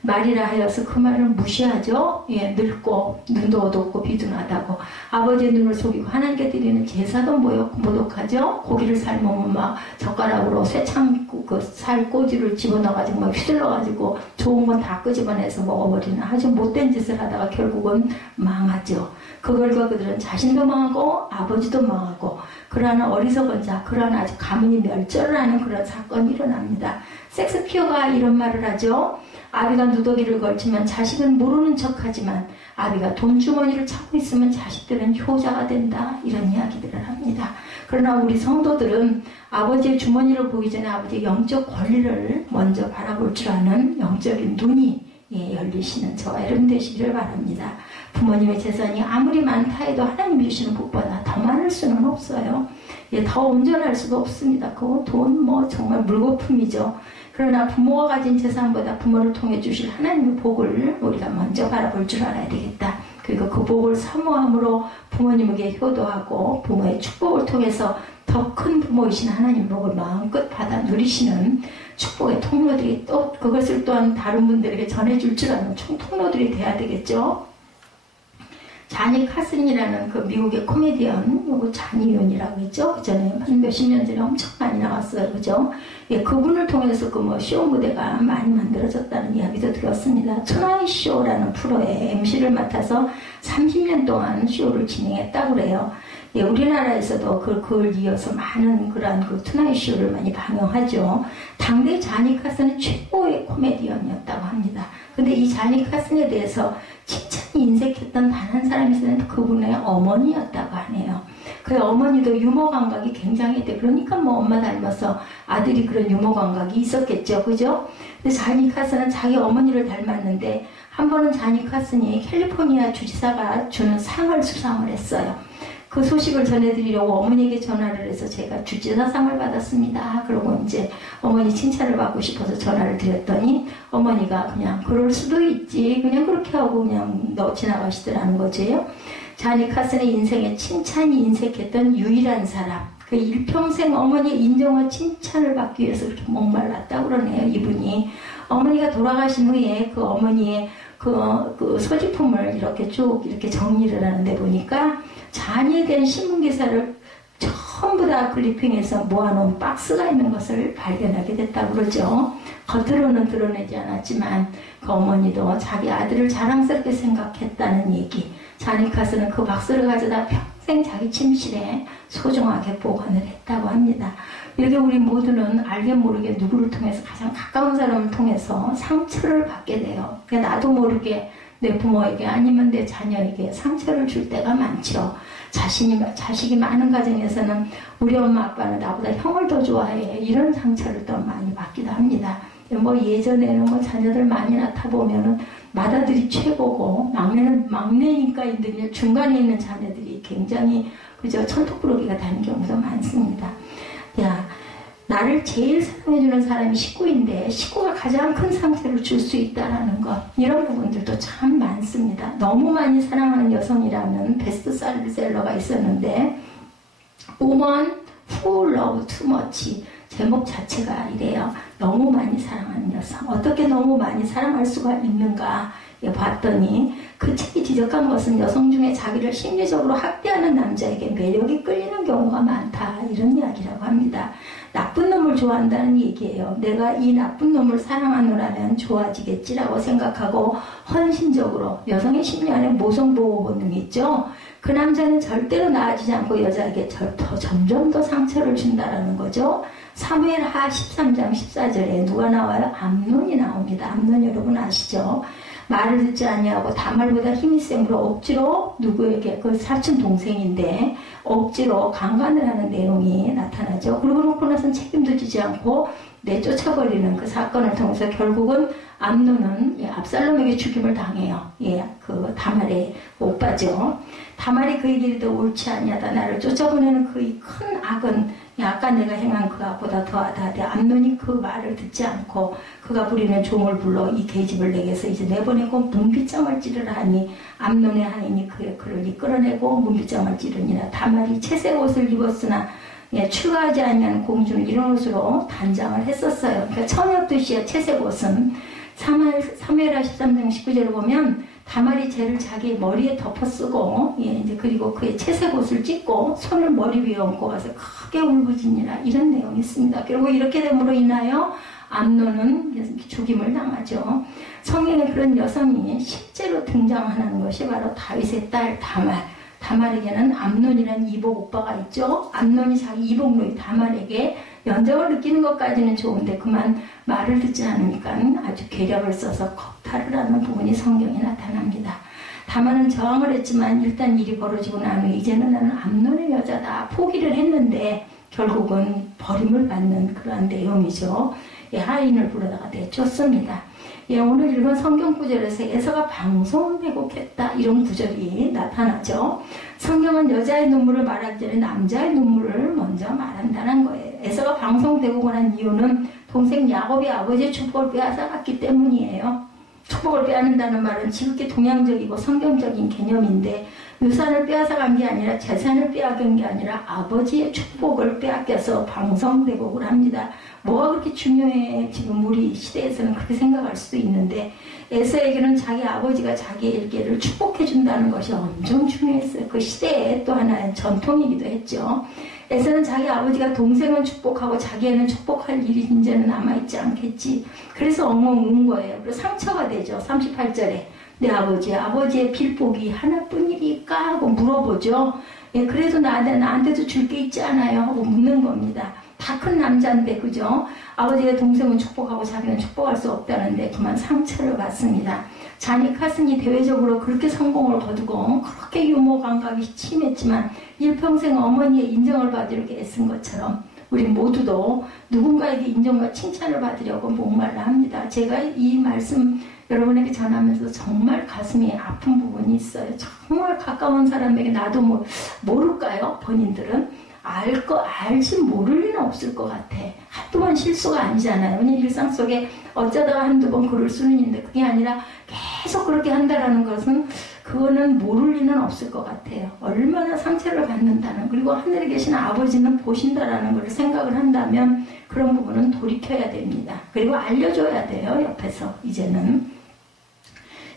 말이라 하여서 그 말을 무시하죠. 예, 늙고 눈도 어둡고 비둔하다고 아버지의 눈을 속이고 하나님께 드리는 제사도 모독하죠. 고기를 삶으면 막 젓가락으로 쇠창 그 살꼬지를 집어넣어가지고 막 휘둘러가지고 좋은 건 다 끄집어내서 먹어버리는 아주 못된 짓을 하다가 결국은 망하죠. 그 결과 그들은 자신도 망하고 아버지도 망하고 그러한 어리석은 자, 그러한 아주 가문이 멸절을 하는 그런 사건이 일어납니다. 섹스피어가 이런 말을 하죠. 아비가 누더기를 걸치면 자식은 모르는 척하지만 아비가 돈주머니를 찾고 있으면 자식들은 효자가 된다. 이런 이야기들을 합니다. 그러나 우리 성도들은 아버지의 주머니를 보기 전에 아버지의 영적 권리를 먼저 바라볼 줄 아는 영적인 눈이 열리시는 저와 여러분 되시기를 바랍니다. 부모님의 재산이 아무리 많다 해도 하나님 주시는 복보다 더 많을 수는 없어요. 더 온전할 수도 없습니다. 그거 돈 정말 물거품이죠. 그러나 부모가 가진 재산보다 부모를 통해 주실 하나님의 복을 우리가 먼저 바라볼 줄 알아야 되겠다. 그리고 그 복을 사모함으로 부모님에게 효도하고 부모의 축복을 통해서 더 큰 부모이신 하나님 복을 마음껏 받아 누리시는 축복의 통로들이 또 그것을 또한 다른 분들에게 전해줄 줄 아는 통로들이 돼야 되겠죠. 자니 카슨이라는 그 미국의 코미디언, 요거 자니윤이라고 했죠. 그 전에 한 몇십 년 전에 엄청 많이 나왔어요. 그죠? 예, 그분을 통해서 쇼 무대가 많이 만들어졌다는 이야기도 들었습니다. 투나잇 쇼라는 프로에 MC를 맡아서 30년 동안 쇼를 진행했다고 그래요. 예, 우리나라에서도 그걸 이어서 많은 그러한 그 투나잇 쇼를 많이 방영하죠. 당대 자니 카슨은 최고의 코미디언이었다고 합니다. 근데 이 자니 카슨에 대해서 칭찬이 인색했던 단 한 사람이 있었는데 그분의 어머니였다고 하네요. 그 어머니도 유머 감각이 굉장히 돼. 그러니까 엄마 닮아서 아들이 그런 유머 감각이 있었겠죠. 그죠? 근데 자니 카슨은 자기 어머니를 닮았는데 한 번은 자니 카슨이 캘리포니아 주지사가 주는 상을 수상을 했어요. 그 소식을 전해드리려고 어머니에게 전화를 해서 제가 주지사상을 받았습니다. 그러고 이제 어머니 칭찬을 받고 싶어서 전화를 드렸더니 어머니가 그냥 그럴 수도 있지. 그냥 그렇게 하고 그냥 지나가시더라는 거죠. 자니 카슨의 인생에 칭찬이 인색했던 유일한 사람. 그 일평생 어머니의 인정과 칭찬을 받기 위해서 그렇게 목말랐다고 그러네요. 이분이. 어머니가 돌아가신 후에 그 어머니의 그 소지품을 이렇게 쭉 이렇게 정리를 하는데 보니까 잔이에 대한 신문기사를 전부 다 클리핑해서 모아놓은 박스가 있는 것을 발견하게 됐다고 그러죠. 겉으로는 드러내지 않았지만 그 어머니도 자기 아들을 자랑스럽게 생각했다는 얘기. 자니 카슨은 그 박스를 가져다 평생 자기 침실에 소중하게 보관을 했다고 합니다. 이렇게 우리 모두는 알게 모르게 누구를 통해서 가장 가까운 사람을 통해서 상처를 받게 돼요. 그러니까 나도 모르게 내 부모에게 아니면 내 자녀에게 상처를 줄 때가 많죠. 자식이 많은 가정에서는 우리 엄마 아빠는 나보다 형을 더 좋아해. 이런 상처를 더 많이 받기도 합니다. 뭐 예전에는 뭐 자녀들 많이 낳다 보면은 맏아들이 최고고 막내는 막내니까 그냥 중간에 있는 자녀들이 굉장히 그저 천톡부러기가 되는 경우도 많습니다. 야, 나를 제일 사랑해주는 사람이 식구인데 식구가 가장 큰 상처를 줄 수 있다라는 것, 이런 부분들도 참 많습니다. 너무 많이 사랑하는 여성이라는 베스트셀러가 있었는데 Woman Who Love Too Much, 제목 자체가 이래요. 너무 많이 사랑하는 여성. 어떻게 너무 많이 사랑할 수가 있는가 봤더니 그 책이 지적한 것은 여성 중에 자기를 심리적으로 학대하는 남자에게 매력이 끌리는 경우가 많다, 이런 이야기라고 합니다. 나쁜 놈을 좋아한다는 얘기예요. 내가 이 나쁜 놈을 사랑하노라면 좋아지겠지라고 생각하고 헌신적으로, 여성의 심리 안에 모성보호 본능이 있죠. 그 남자는 절대로 나아지지 않고 여자에게 점점 더 상처를 준다라는 거죠. 사무엘하 13장 14절에 누가 나와요? 암논이 나옵니다. 암논 여러분 아시죠? 말을 듣지 아니하고 다말보다 힘이 센으로 억지로 누구에게, 그 사촌 동생인데 억지로 강간을 하는 내용이 나타나죠. 그러고 놓고 나서는 책임도 지지 않고 내쫓아버리는 그 사건을 통해서 결국은 암논은 압살롬에게 죽임을 당해요. 그 다말의 오빠죠. 다말이 그에게 이르되 옳지 아니하다. 나를 쫓아보내는 그의 큰 악은 아까 내가 행한 그 악보다 더하다 하되 암논이 그 말을 듣지 않고 그가 부리는 종을 불러 이 계집을 내게서 이제 내보내고 문빗장을 찌르라 하니 암논의 하인이 그를 이끌어내고 문빗장을 찌르니라. 다말이 채색 옷을 입었으나 출가하지 아니하는 공주는 이런 옷으로 단장을 했었어요. 그러니까 처녀 뜻이야. 채색 옷은 사무엘하 13장 19절을 보면 다말이 쟤를 자기 머리에 덮어 쓰고 이제 그리고 그의 채색 옷을 찢고 손을 머리 위에 얹고 가서 크게 울부짖니라, 이런 내용이 있습니다. 그리고 이렇게 됨으로 인하여 암논은 죽임을 당하죠. 성경에 그런 여성이 실제로 등장하는 것이 바로 다윗의 딸 다말. 다말에게는 암논이라는 이복 오빠가 있죠. 암논이 자기 이복누이 다말에게 연정을 느끼는 것까지는 좋은데 그만 말을 듣지 않으니까 아주 괴력을 써서 겁탈을 하는 부분이 성경에 나타납니다. 다말은 저항을 했지만 일단 일이 벌어지고 난 후 이제는 나는 암논의 여자다 포기를 했는데 결국은 버림을 받는 그러한 내용이죠. 하인을 불러다가 내쫓습니다. 오늘 읽은 성경 구절에서 에서가 방송되곡했다, 이런 구절이 나타나죠. 성경은 여자의 눈물을 말하기 전에 남자의 눈물을 먼저 말한다는 거예요. 에서가 방송되곡을 한 이유는 동생 야곱이 아버지의 축복을 빼앗아갔기 때문이에요. 축복을 빼앗는다는 말은 지극히 동양적이고 성경적인 개념인데 유산을 빼앗아간 게 아니라 재산을 빼앗긴 게 아니라 아버지의 축복을 빼앗겨서 방송되곡을 합니다. 뭐가 그렇게 중요해? 지금 우리 시대에서는 그렇게 생각할 수도 있는데 에서에게는 자기 아버지가 자기에게를 축복해준다는 것이 엄청 중요했어요. 그 시대의 또 하나의 전통이기도 했죠. 에서는 자기 아버지가 동생을 축복하고 자기애는 축복할 일이 이제는 남아있지 않겠지. 그래서 엉엉 운 거예요. 그래서 상처가 되죠. 38절에 내 아버지의 필복이 하나뿐이니까 하고 물어보죠. 그래도 나한테도 줄 게 있지 않아요? 하고 묻는 겁니다. 다 큰 남자인데, 그죠? 아버지가 동생은 축복하고 자기는 축복할 수 없다는데 그만 상처를 받습니다. 자니 카슨이 대외적으로 그렇게 성공을 거두고 그렇게 유머 감각이 심했지만 일평생 어머니의 인정을 받으려고 애쓴 것처럼 우리 모두도 누군가에게 인정과 칭찬을 받으려고 목말라 합니다. 제가 이 말씀 여러분에게 전하면서 정말 가슴이 아픈 부분이 있어요. 정말 가까운 사람에게 나도 모를까요? 본인들은 알지 모를 리는 없을 것 같아. 한두 번 실수가 아니잖아요. 왜냐면 일상 속에 어쩌다가 한두 번 그럴 수는 있는데 그게 아니라 계속 그렇게 한다라는 것은 그거는 모를 리는 없을 것 같아요. 얼마나 상처를 받는다는, 그리고 하늘에 계신 아버지는 보신다라는 걸 생각을 한다면 그런 부분은 돌이켜야 됩니다. 그리고 알려줘야 돼요. 옆에서. 이제는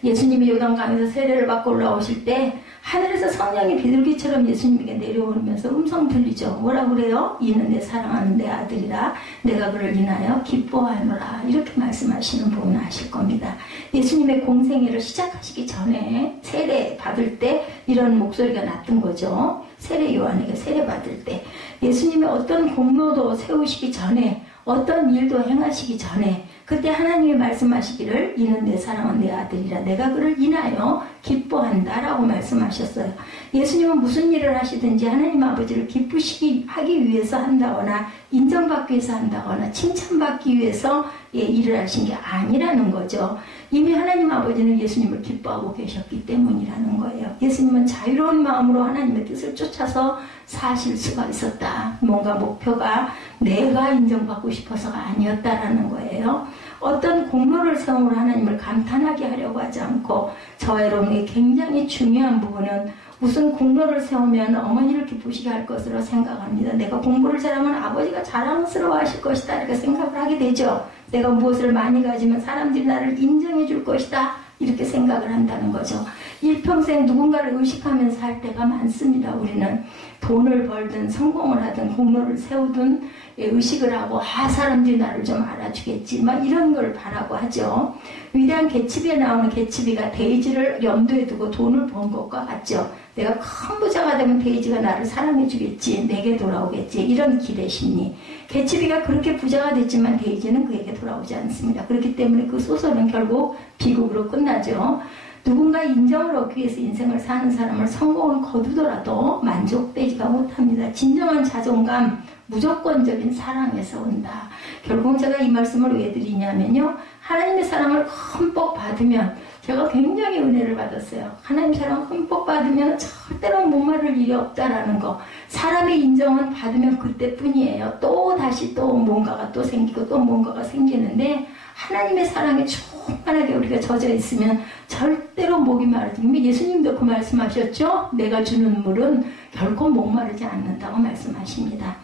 예수님이 요단강에서 세례를 받고 올라오실 때 하늘에서 성령이 비둘기처럼 예수님에게 내려오면서 음성 들리죠. 뭐라 그래요? 이는 내 사랑하는 내 아들이라 내가 그를 인하여 기뻐하노라, 이렇게 말씀하시는 부분 아실 겁니다. 예수님의 공생애를 시작하시기 전에 세례 받을 때 이런 목소리가 났던 거죠. 세례 요한에게 세례 받을 때 예수님의 어떤 공로도 세우시기 전에 어떤 일도 행하시기 전에 그때 하나님이 말씀하시기를 이는 내 사랑은 내 아들이라 내가 그를 인하여 기뻐한다 라고 말씀하셨어요. 예수님은 무슨 일을 하시든지 하나님 아버지를 기쁘시게 하기 위해서 한다거나 인정받기 위해서 한다거나 칭찬받기 위해서 일을 하신 게 아니라는 거죠. 이미 하나님 아버지는 예수님을 기뻐하고 계셨기 때문이라는 거예요. 예수님은 자유로운 마음으로 하나님의 뜻을 쫓아서 사실 수가 있었다. 뭔가 목표가 내가 인정받고 싶어서가 아니었다라는 거예요. 어떤 공로를 세움으로 하나님을 감탄하게 하려고 하지 않고 저와 여러분의 굉장히 중요한 부분은 무슨 공로를 세우면 어머니를 기쁘시게 할 것으로 생각합니다. 내가 공부를 잘하면 아버지가 자랑스러워 하실 것이다 이렇게 생각을 하게 되죠. 내가 무엇을 많이 가지면 사람들이 나를 인정해 줄 것이다 이렇게 생각을 한다는 거죠. 일평생 누군가를 의식하면서 살 때가 많습니다. 우리는 돈을 벌든 성공을 하든 공로를 세우든 의식을 하고 사람들이 나를 좀 알아주겠지 막 이런 걸 바라고 하죠. 위대한 개츠비에 나오는 개츠비가 데이지를 염두에 두고 돈을 번 것과 같죠. 내가 큰 부자가 되면 데이지가 나를 사랑해 주겠지, 내게 돌아오겠지 이런 기대 심리. 개츠비가 그렇게 부자가 됐지만 데이지는 그에게 돌아오지 않습니다. 그렇기 때문에 그 소설은 결국 비극으로 끝나죠. 누군가 인정을 얻기 위해서 인생을 사는 사람을 성공을 거두더라도 만족되지가 못합니다. 진정한 자존감, 무조건적인 사랑에서 온다. 결국 제가 이 말씀을 왜 드리냐면요. 하나님의 사랑을 흠뻑 받으면 제가 굉장히 은혜를 받았어요. 하나님 사랑 흠뻑 받으면 절대로 목마를 일이 없다라는 거. 사람의 인정은 받으면 그때뿐이에요. 또 다시 또 뭔가가 또 생기고 또 뭔가가 생기는데 하나님의 사랑에 충만하게 우리가 젖어 있으면 절대로 목이 마르지. 예수님도 그 말씀하셨죠? 내가 주는 물은 결코 목마르지 않는다고 말씀하십니다.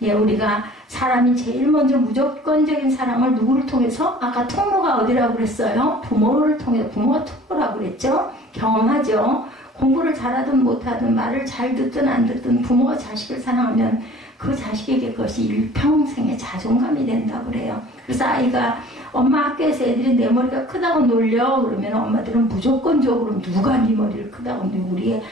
우리가 사람이 제일 먼저 무조건적인 사랑을 누구를 통해서? 아까 통로가 어디라고 그랬어요? 부모를 통해서. 부모가 통로라고 그랬죠? 경험하죠? 공부를 잘하든 못하든 말을 잘 듣든 안 듣든 부모가 자식을 사랑하면 그 자식에게 그것이 일평생의 자존감이 된다고 그래요. 그래서 아이가 엄마 학교에서 애들이 내 머리가 크다고 놀려 그러면 엄마들은 무조건적으로 누가 네 머리를 크다고 놀려 우리의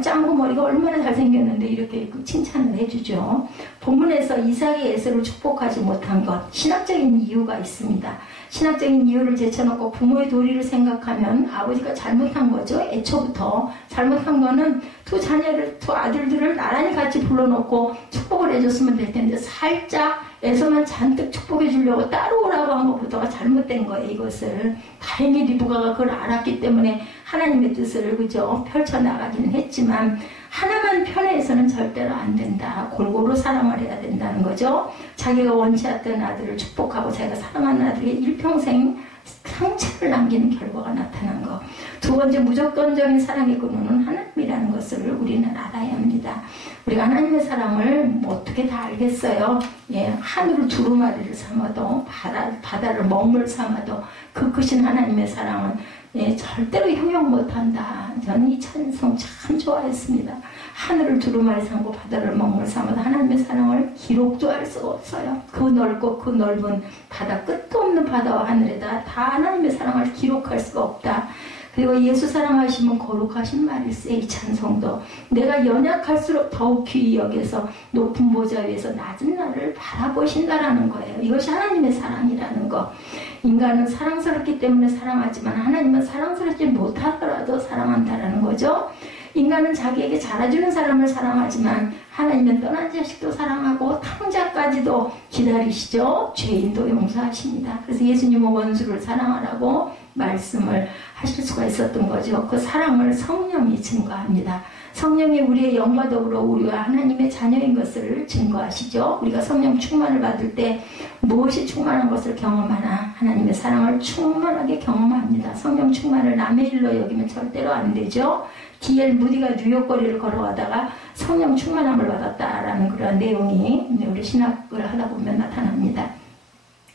짱구 머리가 얼마나 잘생겼는데 이렇게 칭찬을 해주죠. 본문에서 이삭의 에서를 축복하지 못한 것 신학적인 이유가 있습니다. 신학적인 이유를 제쳐놓고 부모의 도리를 생각하면 아버지가 잘못한 거죠. 애초부터 잘못한 거는 두 아들들을 나란히 같이 불러놓고 축복을 해줬으면 될 텐데 살짝 에서만 잔뜩 축복해 주려고 따로 오라고 한 것부터가 잘못된 거예요. 이것을 다행히 리브가가 그걸 알았기 때문에 하나님의 뜻을 그죠 펼쳐나가기는 했지만 하나만 편해서는 절대로 안 된다. 골고루 사랑을 해야 된다는 거죠. 자기가 원치 않던 아들을 축복하고 자기가 사랑하는 아들에게 일평생 상처를 남기는 결과가 나타난 것. 두 번째 무조건적인 사랑의 근원은 하나님이라는 것을 우리는 알아야 합니다. 우리가 하나님의 사랑을 어떻게 다 알겠어요. 하늘을 두루마리를 삼아도 바다를 먹물 삼아도 그 크신 하나님의 사랑은 절대로 형용 못한다. 저는 이 찬송 참 좋아했습니다. 하늘을 두루마리 삼고 바다를 먹물 삼아도 하나님의 사랑을 기록도 할 수가 없어요. 그 넓고 그 넓은 바다, 끝도 없는 바다와 하늘에다 다 하나님의 사랑을 기록할 수가 없다. 그리고 예수 사랑하시면 거룩하신 말일세. 이 찬송도 내가 연약할수록 더욱 귀히 여겨서 높은 보좌 위에서 낮은 나를 바라보신다라는 거예요. 이것이 하나님의 사랑이라는 거. 인간은 사랑스럽기 때문에 사랑하지만 하나님은 사랑스럽지 못하더라도 사랑한다라는 거죠. 인간은 자기에게 잘해주는 사람을 사랑하지만 하나님은 떠난 자식도 사랑하고 탕자까지도 기다리시죠. 죄인도 용서하십니다. 그래서 예수님은 원수를 사랑하라고 말씀을 하실 수가 있었던 거죠. 그 사랑을 성령이 증거합니다. 성령이 우리의 영과 더불어 우리와 하나님의 자녀인 것을 증거하시죠. 우리가 성령 충만을 받을 때 무엇이 충만한 것을 경험하나? 하나님의 사랑을 충만하게 경험합니다. 성령 충만을 남의 일로 여기면 절대로 안 되죠. D.L. 무디가 뉴욕 거리를 걸어가다가 성령 충만함을 받았다라는 그런 내용이 우리 신학을 하다 보면 나타납니다.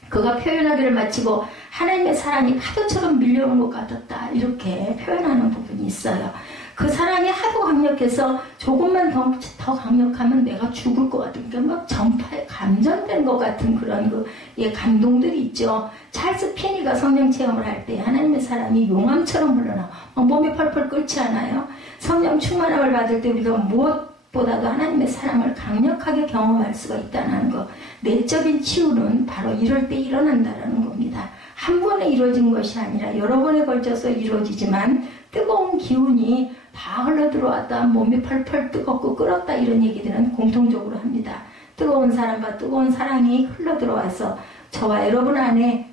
그가 표현하기를 마치고 하나님의 사랑이 파도처럼 밀려오는 것 같았다. 이렇게 표현하는 부분이 있어요. 그 사랑이 하도 강력해서 조금만 더 강력하면 내가 죽을 것 같은, 그러니까 막 전파에 감전된 것 같은 그런 감동들이 있죠. 찰스 피니가 성령 체험을 할 때 하나님의 사랑이 용암처럼 흘러나와. 몸이 펄펄 끓지 않아요? 성령 충만함을 받을 때 우리가 보다도 하나님의 사랑을 강력하게 경험할 수가 있다는 것. 내적인 치유는 바로 이럴 때 일어난다는 겁니다. 한 번에 이루어진 것이 아니라 여러 번에 걸쳐서 이루어지지만 뜨거운 기운이 다 흘러들어왔다, 몸이 펄펄 뜨겁고 끓었다, 이런 얘기들은 공통적으로 합니다. 뜨거운 사랑과 뜨거운 사랑이 흘러들어와서 저와 여러분 안에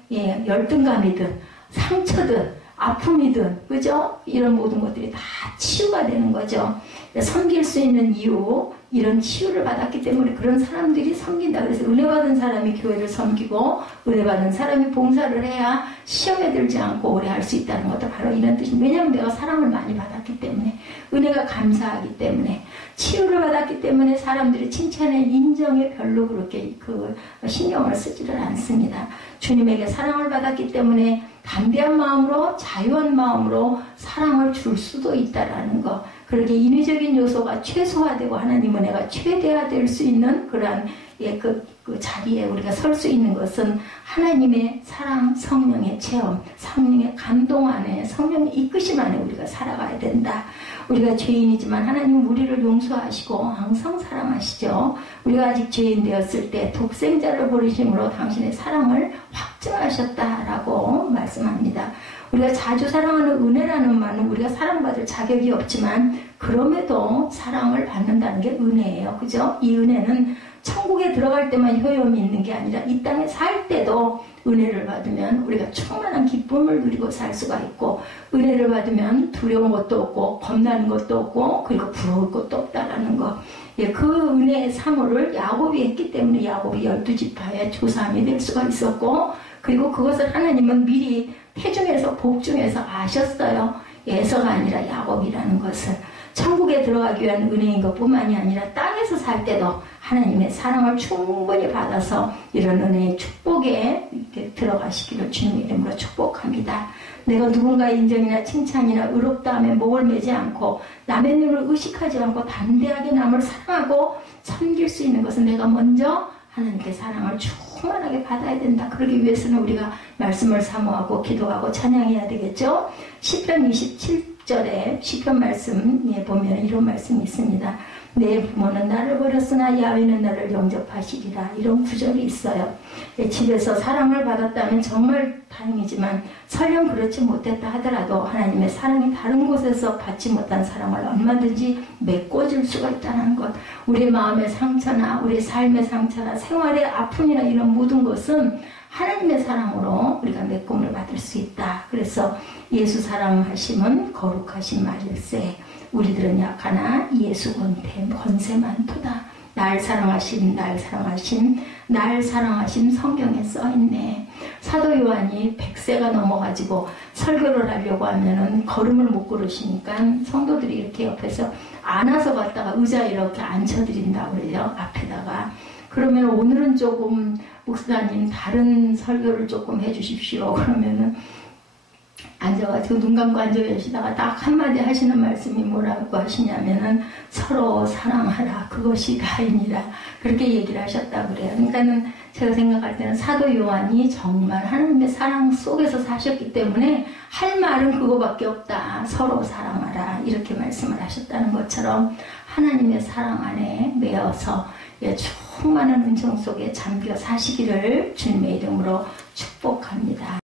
열등감이든 상처든 아픔이든, 그죠? 이런 모든 것들이 다 치유가 되는 거죠. 섬길 수 있는 이유, 이런 치유를 받았기 때문에 그런 사람들이 섬긴다. 그래서 은혜 받은 사람이 교회를 섬기고 은혜 받은 사람이 봉사를 해야 시험에 들지 않고 오래 할 수 있다는 것도 바로 이런 뜻입니다. 왜냐하면 내가 사랑을 많이 받았기 때문에, 은혜가 감사하기 때문에, 치유를 받았기 때문에 사람들이 칭찬에 인정에 별로 그렇게 신경을 쓰지를 않습니다. 주님에게 사랑을 받았기 때문에 담대한 마음으로, 자유한 마음으로 사랑을 줄 수도 있다라는 것. 그렇게 인위적인 요소가 최소화되고 하나님 은혜가 최대화될 수 있는 그러한 그 자리에 우리가 설 수 있는 것은 하나님의 사랑, 성령의 체험, 성령의 감동 안에, 성령의 이끄심 안에 우리가 살아가야 된다. 우리가 죄인이지만 하나님 우리를 용서하시고 항상 사랑하시죠. 우리가 아직 죄인 되었을 때 독생자를 보내심으로 당신의 사랑을 확증하셨다라고 말씀합니다. 우리가 자주 사랑하는 은혜라는 말은 우리가 사랑받을 자격이 없지만 그럼에도 사랑을 받는다는 게 은혜예요. 그죠? 이 은혜는 천국에 들어갈 때만 효용이 있는 게 아니라 이 땅에 살 때도 은혜를 받으면 우리가 충만한 기쁨을 누리고 살 수가 있고, 은혜를 받으면 두려운 것도 없고 겁나는 것도 없고 그리고 부러울 것도 없다라는 거. 그 은혜의 사모를 야곱이 했기 때문에 야곱이 12지파의 조상이 될 수가 있었고, 그리고 그것을 하나님은 미리 태중에서 복중에서 아셨어요. 에서가 아니라 야곱이라는 것을. 천국에 들어가기 위한 은혜인 것뿐만이 아니라 땅에서 살 때도 하나님의 사랑을 충분히 받아서 이런 은혜의 축복에 이렇게 들어가시기를 주님의 이름으로 축복합니다. 내가 누군가의 인정이나 칭찬이나 의롭다함에 목을 매지 않고 남의 눈을 의식하지 않고 담대하게 남을 사랑하고 섬길 수 있는 것은 내가 먼저 하나님께 사랑을 충만하게 받아야 된다. 그러기 위해서는 우리가 말씀을 사모하고 기도하고 찬양해야 되겠죠. 시편 27절에 시편 말씀에 보면 이런 말씀이 있습니다. 내 부모는 나를 버렸으나 야훼는 나를 영접하시리라. 이런 구절이 있어요. 집에서 사랑을 받았다면 정말 다행이지만 설령 그렇지 못했다 하더라도 하나님의 사랑이 다른 곳에서 받지 못한 사랑을 얼마든지 메꿔줄 수가 있다는 것. 우리 마음의 상처나 우리 삶의 상처나 생활의 아픔이나 이런 모든 것은 하나님의 사랑으로 우리가 메꿈을 받을 수 있다. 그래서 예수 사랑하심은 거룩하신 말일세. 우리들은 약하나 예수 권세 많도다. 날 사랑하심, 날 사랑하심, 날 사랑하심 성경에 써있네. 사도 요한이 100세가 넘어가지고 설교를 하려고 하면은 걸음을 못 걸으시니까 성도들이 이렇게 옆에서 안아서 갔다가 의자에 이렇게 앉혀드린다고 그래요. 앞에다가. 그러면 오늘은 조금 목사님 다른 설교를 조금 해주십시오. 그러면은 앉아가지고 눈 감고 앉아 계시다가 딱 한마디 하시는 말씀이 뭐라고 하시냐면은 서로 사랑하라. 그것이 다이니라. 그렇게 얘기를 하셨다고 그래요. 그러니까는 제가 생각할 때는 사도 요한이 정말 하나님의 사랑 속에서 사셨기 때문에 할 말은 그거밖에 없다. 서로 사랑하라. 이렇게 말씀을 하셨다는 것처럼 하나님의 사랑 안에 매어서 충만한 은총 속에 잠겨 사시기를 주님의 이름으로 축복합니다.